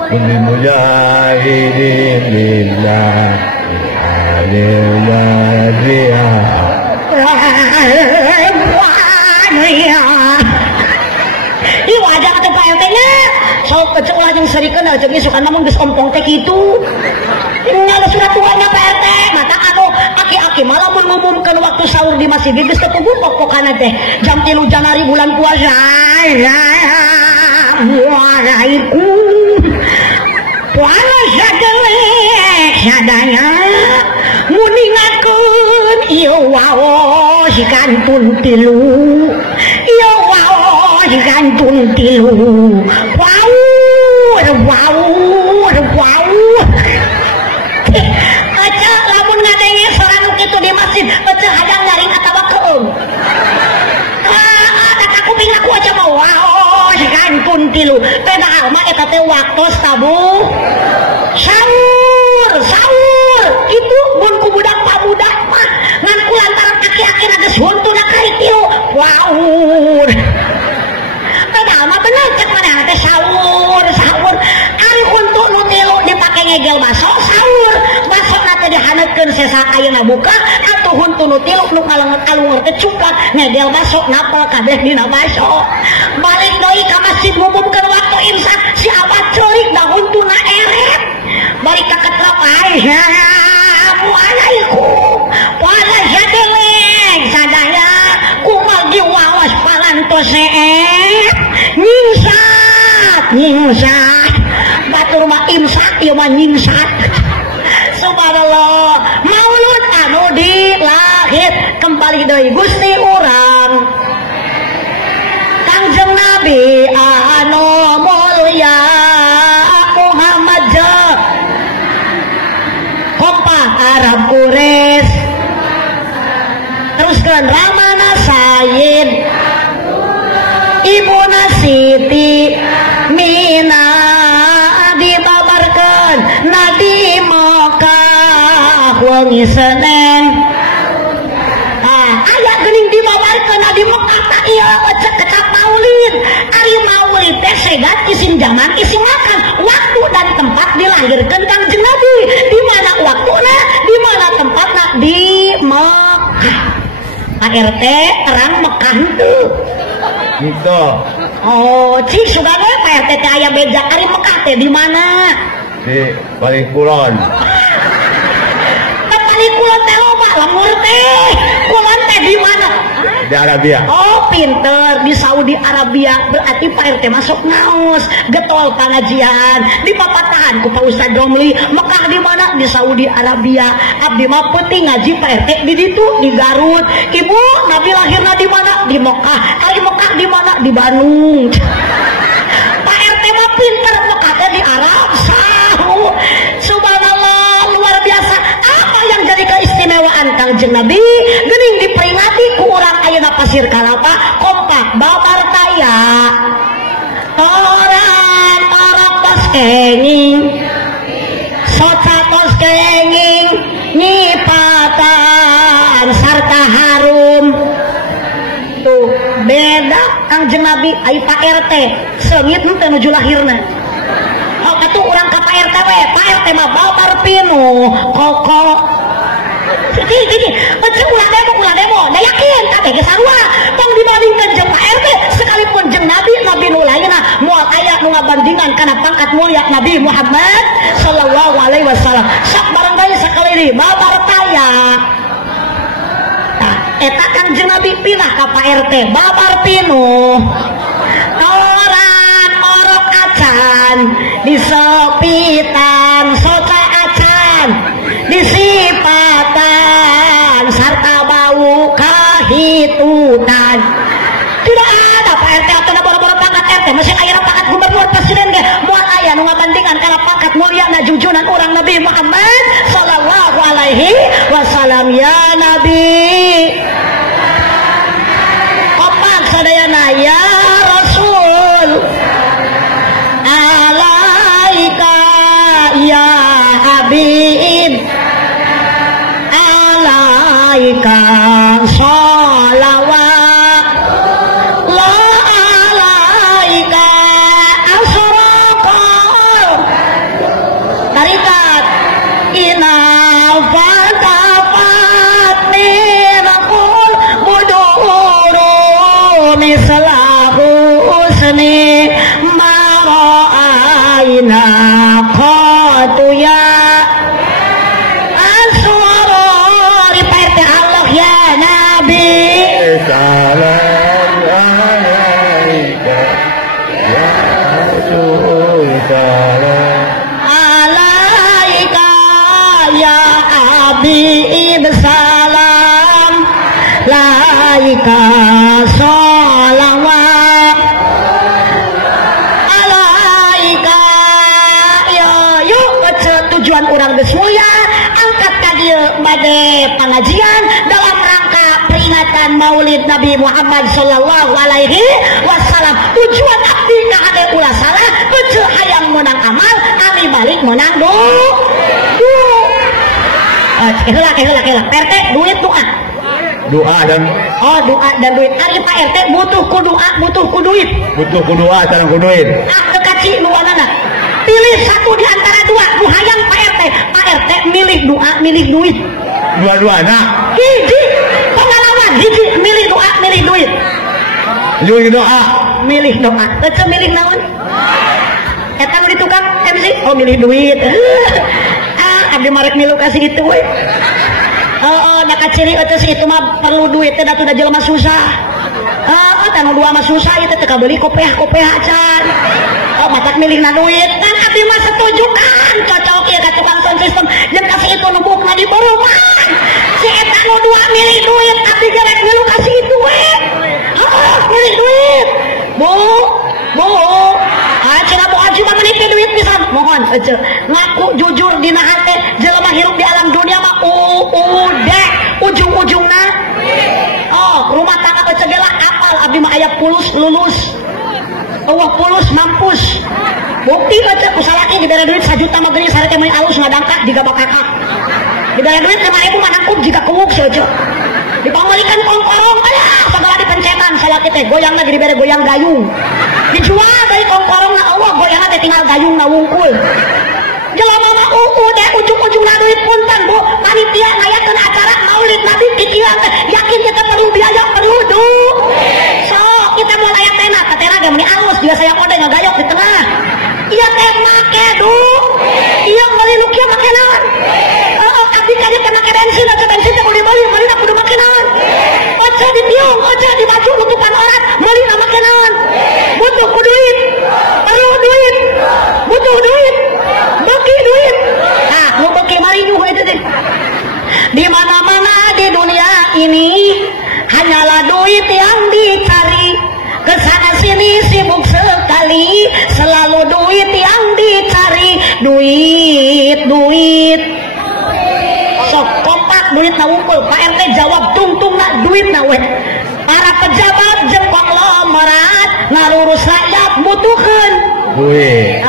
Ini mujahidin lillah Ih wajar atau Pak RT nya sok kecek ulah yang serikeun aja suka namun geus ompong teh kitu. Nyala sudah tuanya Pak RT mata anu aki-aki malah mun ngumumkeun waktu sahur di masjid geus ketugu pokokana teh jam 3 Januari bulan puasa. Waalaikum puasa sadelek sadaya muningakeun ieu waos si kantun tilu ieu waos si kantun tilu wow aja lamun ngadenge soran kitu di masjid aja hayang nyaring atawa keung aku ping aku aja mau waos si kantun tilu padahal mah eta teh waktu sabu sahur itu mun ku budak pabudak mah ngan kulantaran aki-aki na geus huntuna kari tilu waur padahal mah bener cek manehna teh sahur ari huntu nu tilu dipake ngegel baso sahur basona teh dihaneutkeun sesa ayeuna buka atuh huntu nu tilu nu kalungur teh cuklat ngegel baso napel kabeh dina baso balik deui ka masjid ngumumkeun waktu imsak si abad ceulik da huntuna eret balik ka ketrap Assalamualaikum pada sadeleng sadaya kumal diwawas palantos seep nyingsat batur mah imsak ieu mah nyingsat subhanallah maulud anu dilahir kembali deui Gusti urang Kangjeng Nabi anu mulya Muhammad jeung kompak Arab Quraisy teruskeun Ramana Sayyid Ibuna Siti Mina dibabarkeun Nadi Mekah wengi Senen aya geuning dibabarkeun Nadi Mekah tak ieu cek kecap maulid ari maulid teh segat isim zaman isim makan waktu dan tempat dilahirkeun Kangjeng Nabi di mana waktuna di mana tempatna di Mekah Pak RT terang Mekah henteu Gitu. oh cik sudah we Pak RT teh aya beja ari Mekah teh di mana Di paling kulon. Tepani kulon teh loba lemur teh kulon teh di mana Di Arabia. oh pinter di Saudi Arabia berarti Pak RT masuk ngaos getol pengajian di papatahan ku Pak Ustaz Romli Mekah di mana di Saudi Arabia abdi mah peuting ngaji Pak RT di ditu di Garut ibu Nabi lahirna di mana di Mekah ari Mekah di mana di Bandung Pak RT mah pinter Mekah teh di Arab sahu subhanallah luar biasa apa yang jadi keistimewaan Kangjeng Nabi geuning diperingati ku urang ayeuna Pasir Kalapa kompak babar taya orang tos kenging soca tos kenging nyipatan sarta harum tuh beda Kangjeng Nabi ai Pak RT seungit teu nuju lahirna oh katu urang ka Pak RT we Pak RT mah babar pinu koko Gini, ulah demo, nah yakin, kabeh ge sarua, tong dibandingkan jeung Pak RT, sekalipun jeung Nabi nu lainna moal aya nu ngabandingan kana pangkat mulia Nabi Muhammad sallallahu alaihi wasallam. Sak barang bae sakali babar taya. Tah, eta Kangjeng Nabi pinah ka Pak RT, babar pinu. Orang orok acan, disepitan, soca acan, disipatan sarta bau kahitutan tidak ada Pak RT atau boro-boro pangkat RT masih aya pangkat gubernur presiden ge moal aya nu ngabandingan kana pangkat mulia na jujunan urang Nabi Muhammad sallallahu alaihi wasallam ya Nabi opak sadayana ya Rasul alaika ya Habib alaika sholawat la alaika asraqal tarikat ina fatafat minakul buduru mislahu usni mara'aina qatu ya Salam alaika ya Rasul salam alaika ya Habib salam laika sholawat alaika ya yuk baca tujuan urang geus mulia angkat ka dieu bade pengajian dalam rangka peringatan Maulid Nabi Muhammad sallallahu alaihi wasallam. Tujuan abdi ka ade ulah salah, teu hayang menang amal, ali balik menang heula. RT duit doa. Doa dan doa dan duit. Ari Pak RT butuh ku doa, butuh ku duit. butuh ku doa sareng ku duit. Teu kaci nu anana. Pilih satu di antara dua, nu hayang Pak RT. Pak RT milih doa, milih duit. Dua-duana. Hiji pengalaman, hiji milih doa, milih duit. Milih doa. Milih doa, teu milih naon? Eta nu di tukang MC, oh milih duit. Abdi marek milu kasih gitu we. Da kaciri euy si itu mah perlu duit teh datu da jelema susah. Tanu dua mah susah ieu teh teu kabeli kopeah can. matak milih duit kan abdi mah setuju kan cocok ya ka tukang sound system jeung kasih itu nubukna di borongan si eta nu 2 milih duit abdi gerek ngilu kasih itu we milih duit bu cina bu aji mah menipi duit bisa mohon aja ngaku jujur dina hate jelema hirup di alam dunia mah udah ujung-ujungna rumah tangga segala apal abdi mah aya pulus lulus pulus mampus bukti aja kusalaki dibere duit 1 juta mah geuning sare teh meuli alus ngadangkat jiga bakakak dibere duit 5.000 mah nangkup jiga kuuk saja dipamelikan kongkorong segala dipencetan salaki teh goyang lagi dibere goyang gayung dijual dari kongkorong na Allah goyangna teh tinggal gayung na wungkul jelema mah deh ujung-ujungna duit punten bu panitia ngayakeun acara maulid nabi kikieuan teh yakin kita perlu biaya perlu so kita mau aya tena katena ge meni alus dia saya kode ngagayok di tengah ieu teh make ieu meuli nu kieu make naon abdi kali teh make bensin aja bensin teh kudu dibeli meuli kudu make naon ojo dipiung ojo dibaju nutupan orang meuli make naon butuh duit perlu duit butuh duit beki duit nu beki mari juga itu teh di mana-mana di dunia ini hanyalah duit yang dicari kesana sini sibuk sekali selalu duit yang dicari duit sok kompak duit na wungkul Pak RT jawab tungtung na duit na we para pejabat jeung konglomerat ngalurus rakyat butuhkeun duit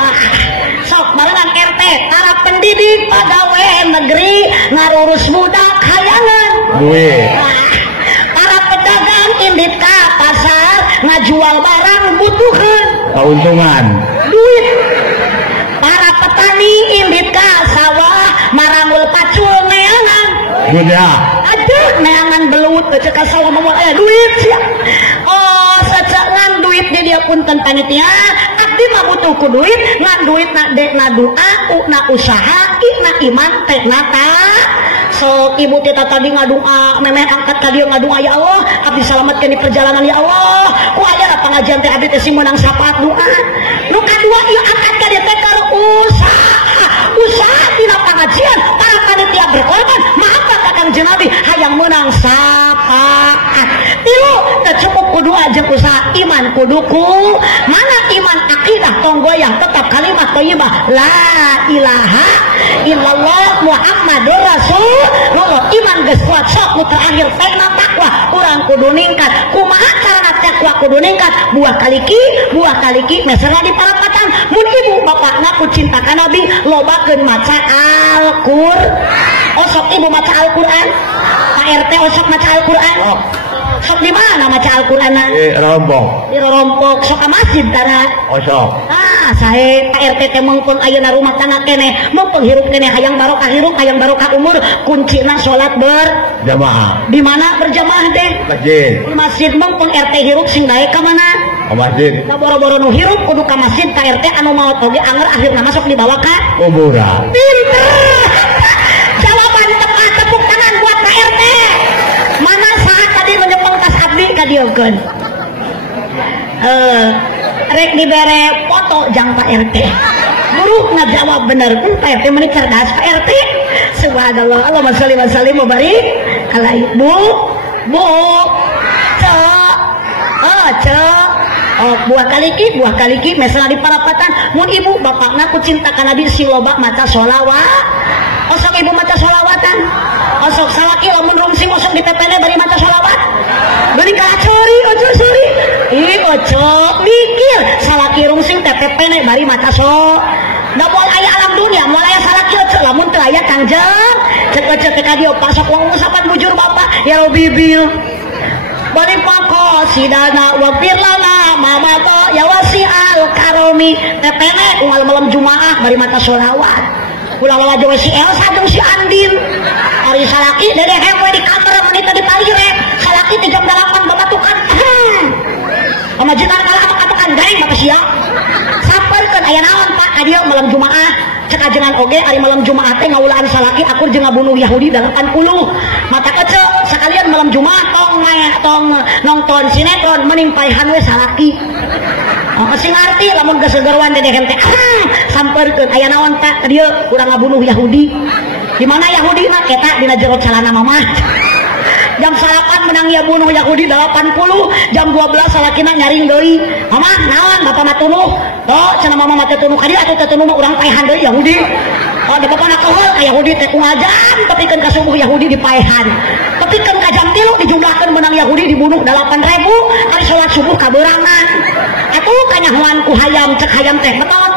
sok barengan RT para pendidik pegawai negeri ngarurus budak hayangan duit para pedagang indit ka pasar ngajual barang butuhkeun keuntungan duit para petani indit ka sawah marangul pacul neangan budak aduh neangan belut cek ka sawah mah duit sia secengan duit di dia punten panitia abdi mah butuh ku duit ngan duit na dek na doa na usaha na iman teh nata sok ibu teh tadi ngadoa memeh angkat ka dieu ngadoa ya Allah abdi salametkeun di perjalanan ya Allah ku aya na pangajian teh abdi teh sing meunang syafaat doa nu kadua ieu angkat ka dieu teh keur usaha dina pangajian para panitia berkorban maaf kakang jenabi hayang meunang syafaat tilu teu cukup kudu aja usaha iman kuduku mana iman akidah tong goyang tetap kalimat thayyibah la ilaha illallah muhammadur rasulullah iman geus kuat sok nu terakhir tegna takwa urang kudu ningkat kumaha carana takwa kudu ningkat buah kaliki mesra di parapatan mun ibu bapak ngaku cinta ka nabi lobakeun maca Al-Qur'an sok ibu maca Al-Qur'an Pak RT sok maca Al-Qur'an sok di mana maca Al-Qur'an di rompok sok ka masjid tanah sok sae Pak RT teh mengpung ayeuna rumah tangga keneh mengpung hirup keneh hayang barokah hirup hayang barokah umur kuncina salat berjamaah di mana berjamaah teh masjid mengpung RT hirup sing daek ka mana ka masjid da boro-boro nu hirup kudu ka masjid Pak RT anu maot oge anger akhirna masuk dibawa ka kuburan pinter jawaban tepat tepuk tangan buat Pak RT mana saat tadi menyepeng tas abdi ka dieukeun rek dibere foto jang Pak RT buru ngajawab bener Pak RT meni cerdas Pak RT subhanallah Allahumma sholli wa sallim wa barik ala ibu buah kaliki mesra di parapatan mun ibu bapakna ku cinta ka nabi si loba maca sholawat osok ibu maca sholawatan osok salaki lamun rungsing osok di pepene bari maca sholawat bari kalacori ojo sori ojo mikir salaki rungsing teh pepene bari maca da moal aya alam dunia moal aya salaki ojo lamun teu aya kangjeng cek ka dieu pasok wong sapat bujur bapak ya bibil bari pakosidana wa firlana mamata ya wasi'al karomi tepene unggal malam Jumaah bari maca sholawat ulah lawa jeung si Elsa jeung si Andin ari salaki dede hewe di kamar menita di palire salaki 3 jam 8 babatukan amajikan kala garing bapak sia saperkeun aya naon Pak adieu malam Jumaah cek ajengan oge ari malam Jumaah teh ngaulaan salaki akur jeung ngabunuh Yahudi 80 mata kece sekalian malam Jumaah tong nonton sinetron mending paehan we salaki sing ngarti lamun geus segerwan dedehen teh sampeurkeun aya naon tak dieu urang ngabunuh Yahudi. Di mana Yahudi na eta dina jero calana mamah. Jam 8 menang ya bunuh Yahudi 80, jam 12 salakina nyaring deui. Mama naon bapak matunuh? Oh cenah mama mah tunuh ka dieu atuh tunuh mah urang paehan deui Yahudi. Oh da bapak nakeul ka Yahudi teh kumajan tepikeun ka subuh Yahudi dipaehan. Tepikeun ka jam 3 dijumlahkeun menang Yahudi dibunuh 8.000 ari salat subuh kaberangan. Atuh kanyahoan ku hayam cek hayam teh betot.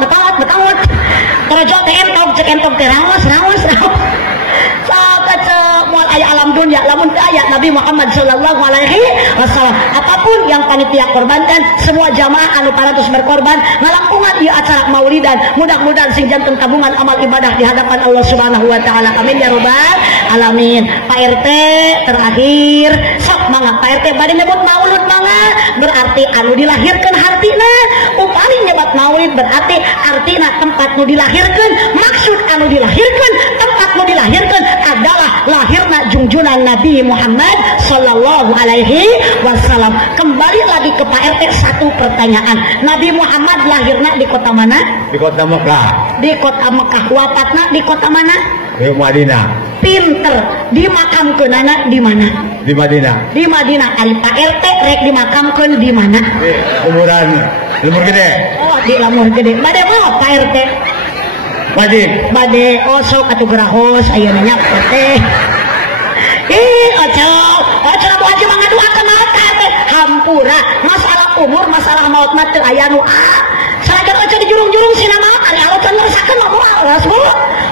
Tarajo teh entog cek entog teh raos. Sahabat moal aya alam dunia lamun teu aya Nabi Muhammad sallallahu alaihi wasallam. Apapun yang panitia korbankan, semua jamaah anu parantos berkorban ngalangkungan ieu acara maulidan. Mudah-mudahan sing jantung tabungan amal ibadah di hadapan Allah Subhanahu wa taala. Amin ya rabbal alamin. Pak RT terakhir sok mangga Pak RT bade nyebut maulud mangga berarti anu dilahirkeun hartina. Upami nyebat maulid berarti artina tempat nu dilahirkeun, maksud anu dilahirkeun, tempat nu dilahirkeun adalah lahirna junjunan Nabi Muhammad sallallahu alaihi wasallam. Kembali lagi ke Pak RT satu pertanyaan. Nabi Muhammad lahirna di kota mana? Di kota Mekah. Di kota Mekah. Wafatna di kota mana? Di Madinah. Pinter. Dimakamkeunana di mana? Di Madinah. Di Madinah. Ari Pak RT rek dimakamkeun di mana? Di umuran Lemur Gede. Oh, di Lemur Gede. Bade mau Pak RT? Bade sok atuh gerahos ayeuna nya teh. Acara Bu Haji mah ngaduakeun naon ka teh? Hampura, masalah umur, masalah maut mah teu aya nu salajan aja di jurung-jurung sina maot ari alocan ngerasakeun mah moal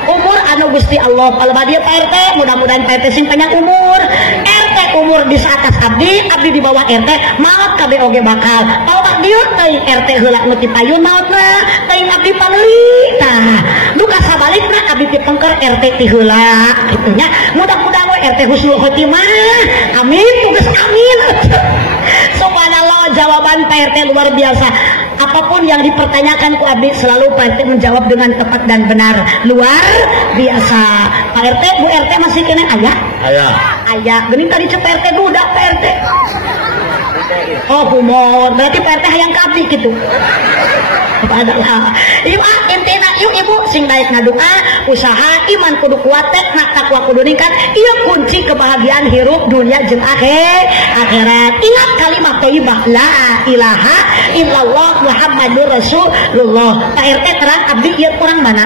umur anu Gusti Allah. Palebah dieu Pak RT, mudah-mudahan Pak RT sing panjang umur. RT umur di atas abdi di bawah RT, maot kabeh oge bakal. Palebah dieu teuing RT heula nu ti payun maotna, teuing abdi pangeuli. Tah, duka sabalikna abdi ti pengker RT ti heula kitu nya. Mudah-mudahan we RT husnul khotimah. Amin, tugas amin. Subhanallah, jawaban Pak RT luar biasa. Apapun yang dipertanyakan ku abdi selalu Pak RT menjawab dengan tepat dan benar. Luar biasa. Pak RT, Bu RT masih kena ayah? Ayah. Geuning tadi cek Pak RT budak Pak RT. Oh, humor. Berarti Pak RT hayang ka abdi gitu. Adalah intina yuk ibu sing daek ngadoa usaha iman kudu kuat nak takwa kudu ningkat ieu kunci kebahagiaan hirup dunia jeung akhirat. Ingat kalimat thayyibah la ilaha illallah Muhammadur Rasulullah. Pak RT terang abdi ieu kurang mana?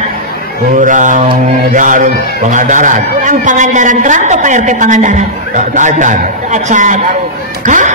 Kurang Garut Pangandaran. Kurang Pangandaran terang tuh Pak RT Pangandaran. Acan. Kah?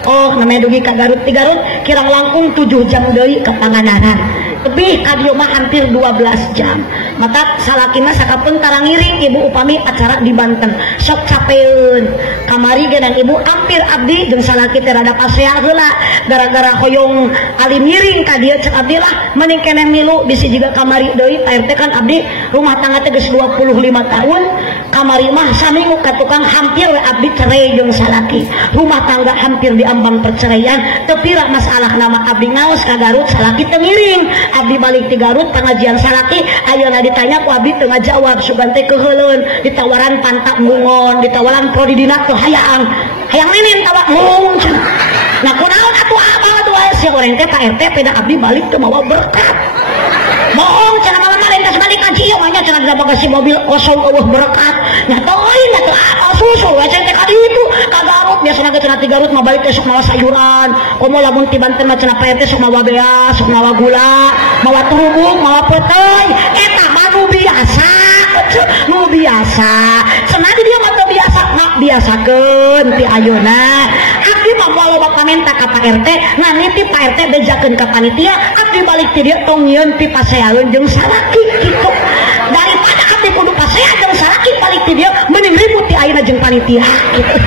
Oh, namanya dugi ka Garut ti Garut kirang langkung 7 jam deui ke Pangandaran. Lebih kadieu mah hampir 12 jam. Mata salakina sakapeung tarang ngiring ibu upami acara di Banten. Sok capeun. Kamari geunang ibu hampir abdi jeung salaki teh rada pasea heula gara-gara hoyong ali miring ka dieu cek abdi lah mending keneh milu bisi jiga kamari deui. Pak RT kan abdi rumah tangga teh geus 25 tahun. Kamari mah saminggu ka tukang hampir we abdi cerai jeung salaki. Rumah tangga hampir di ambang perceraian. Teu pira masalah nama abdi ngaos ka Garut salaki teu ngiring. Abdi balik ti Garut pengajian salaki ayeuna ditanya ku abdi teu ngajawab sugan teh keuheuleun ditawaran pantak mungon ditawaran prodi dina teu hayang nenin tawa mung. Nah kunaon atuh abang atuh si goreng teh Pak RT peda abdi balik teu mawa berkat. Bohong cenah malam lain geus balik ngaji ieu mah nya cenah da bagasi mobil kosong eueuh berkat. Nya teuing atuh apa susul we cenah ka ditu ka Garut biasana ge cenah ti Garut mah balik teh sok mawa sayuran. Komo lamun ti Banten mah cenah Pak RT sok mawa beas, sok mawa gula, mawa terubung, mawa peuteuy. Eta mah nu biasa. Nu biasa. Cenah di dieu mah teu biasa, nak biasakeun ti ayeuna. Abdi mah moal loba pamenta ka Pak RT, nganiti Pak RT bejakeun ka panitia, abdi balik ti dieu tong nyieun ti paseaeun jeung salaki kitu. Daripada abdi kudu pasea jeung salaki balik ti dieu mending ribut ti ayeuna jeung panitia kitu.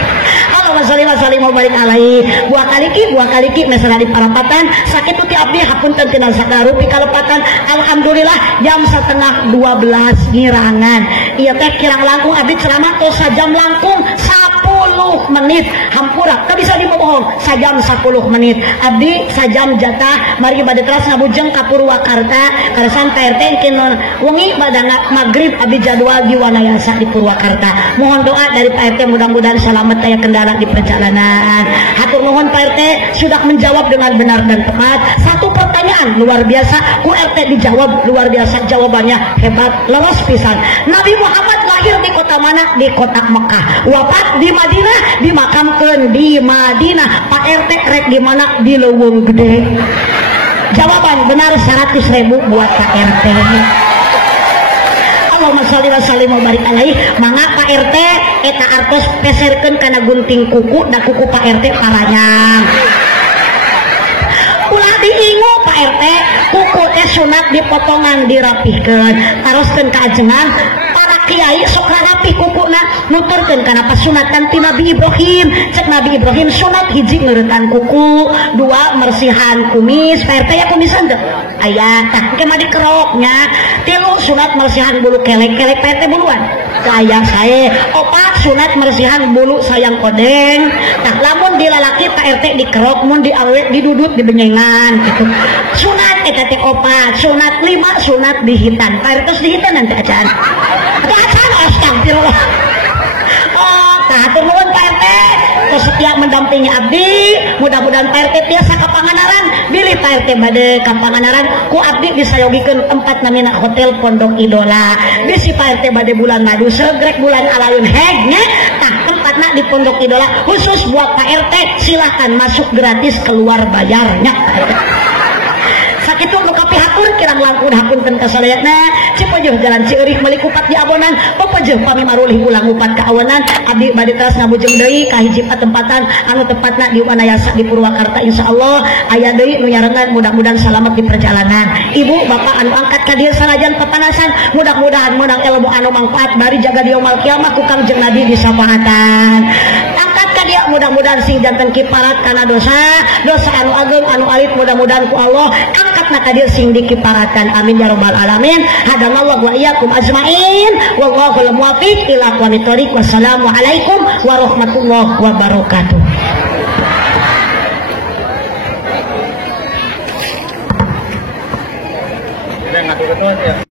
Allahumma sholli wa barik alaihi. Buah kaliki mesana di parapatan sakit ti abdi hapunten tina sakarup kalepatan. Alhamdulillah jam 11:30 ngirangan. Ieu teh kirang langkung abdi ceramah tos sajam langkung 10 menit hampura teu bisa dibohong sajam 10 menit abdi sajam jatah mari bade teras ngabujeng ka Purwakarta karasan Pak RT kena wengi badana magrib abdi jadwal di Wanayasa di Purwakarta. Mohon doa dari Pak RT mudah-mudahan selamat aya kendala di perjalanan. Hatur nuhun Pak RT sudah menjawab dengan benar dan tepat. Satu pertanyaan luar biasa ku RT dijawab luar biasa, jawabannya hebat, lelos pisan. Nabi Muhammad lahir di kota mana? Di kota Mekah. Wafat di Madinah, dimakamkeun di Madinah. Pak RT rek di mana? Di Leuweung Gede. Jawaban benar 100.000 buat Pak RT. Allahumma sholli wa sallim wa barik alaihi. Mangga Pak RT eta artos peserkeun kana gunting kuku da kuku Pak RT paranyang. Ulah diingu Pak RT kuku teh sunat dipotongan dirapihkeun taroskeun ka ajengan para kiai sok rapih kukuna nuturkeun kana pasunatan ti Nabi Ibrahim. Cek Nabi Ibrahim sunat hiji ngeuretan kuku, dua mersihan kumis. Pak RT ya kumisan teu aya tah engke mah dikeroknya. Tilu sunat mersihan bulu kelek-kelek Pak RT buluan aya sae. Opat sunat mersihan bulu sayang kodeng. Tah lamun di lalaki Pak RT dikerok, mun di awewe didudut di benyengan gitu. Sunat eta teh opat, sunat 5 sunat dihitan. Pak RT dihitan nanti acan. Acan astagfirullah. Oh, tah hatur nuhun Pak RT. Setia mendampingi abdi, mudah-mudahan Pak RT biasa ka Panganaran, bilih Pak RT bade ka Panganaran, ku abdi disayogikeun tempat namina Hotel Pondok Idola. Bisi Pak RT bade bulan madu segrek bulan alayun hegnya, tah tempatna di Pondok Idola khusus buat Pak RT, silahkan masuk gratis keluar bayarnya. Sakitu nu kapihatur kirang langkung hapunten ka sadayana Cipeueuh Jalan Cieurik meuli kupat di Abonan pepeueuh pami marulih ulang upat ka awenan abdi bade teras ngabujeng deui ka hiji patempatan anu tepatna di Wanayasa di Purwakarta insyaallah aya deui nu nyarengan mudah-mudahan selamat di perjalanan. Ibu bapak anu angkat ka dieu sanajan papanasan mudah-mudahan menang ilmu anu mangfaat bari jaga di yaumul kiamah ku Kangjeng Nabi disafaatan. Angkat ka dieu mudah-mudahan sing janten kiparat kana dosa anu agung anu alit mudah-mudahan ku Allah angkatna ka dieu sing dikiparatkan amin ya rabbal alamin. Hadanallahu wa iyyakum ajmain wallahul muwaffiq ila aqwamit thoriq. Wassalamu alaikum warahmatullahi wabarakatuh. Ngatur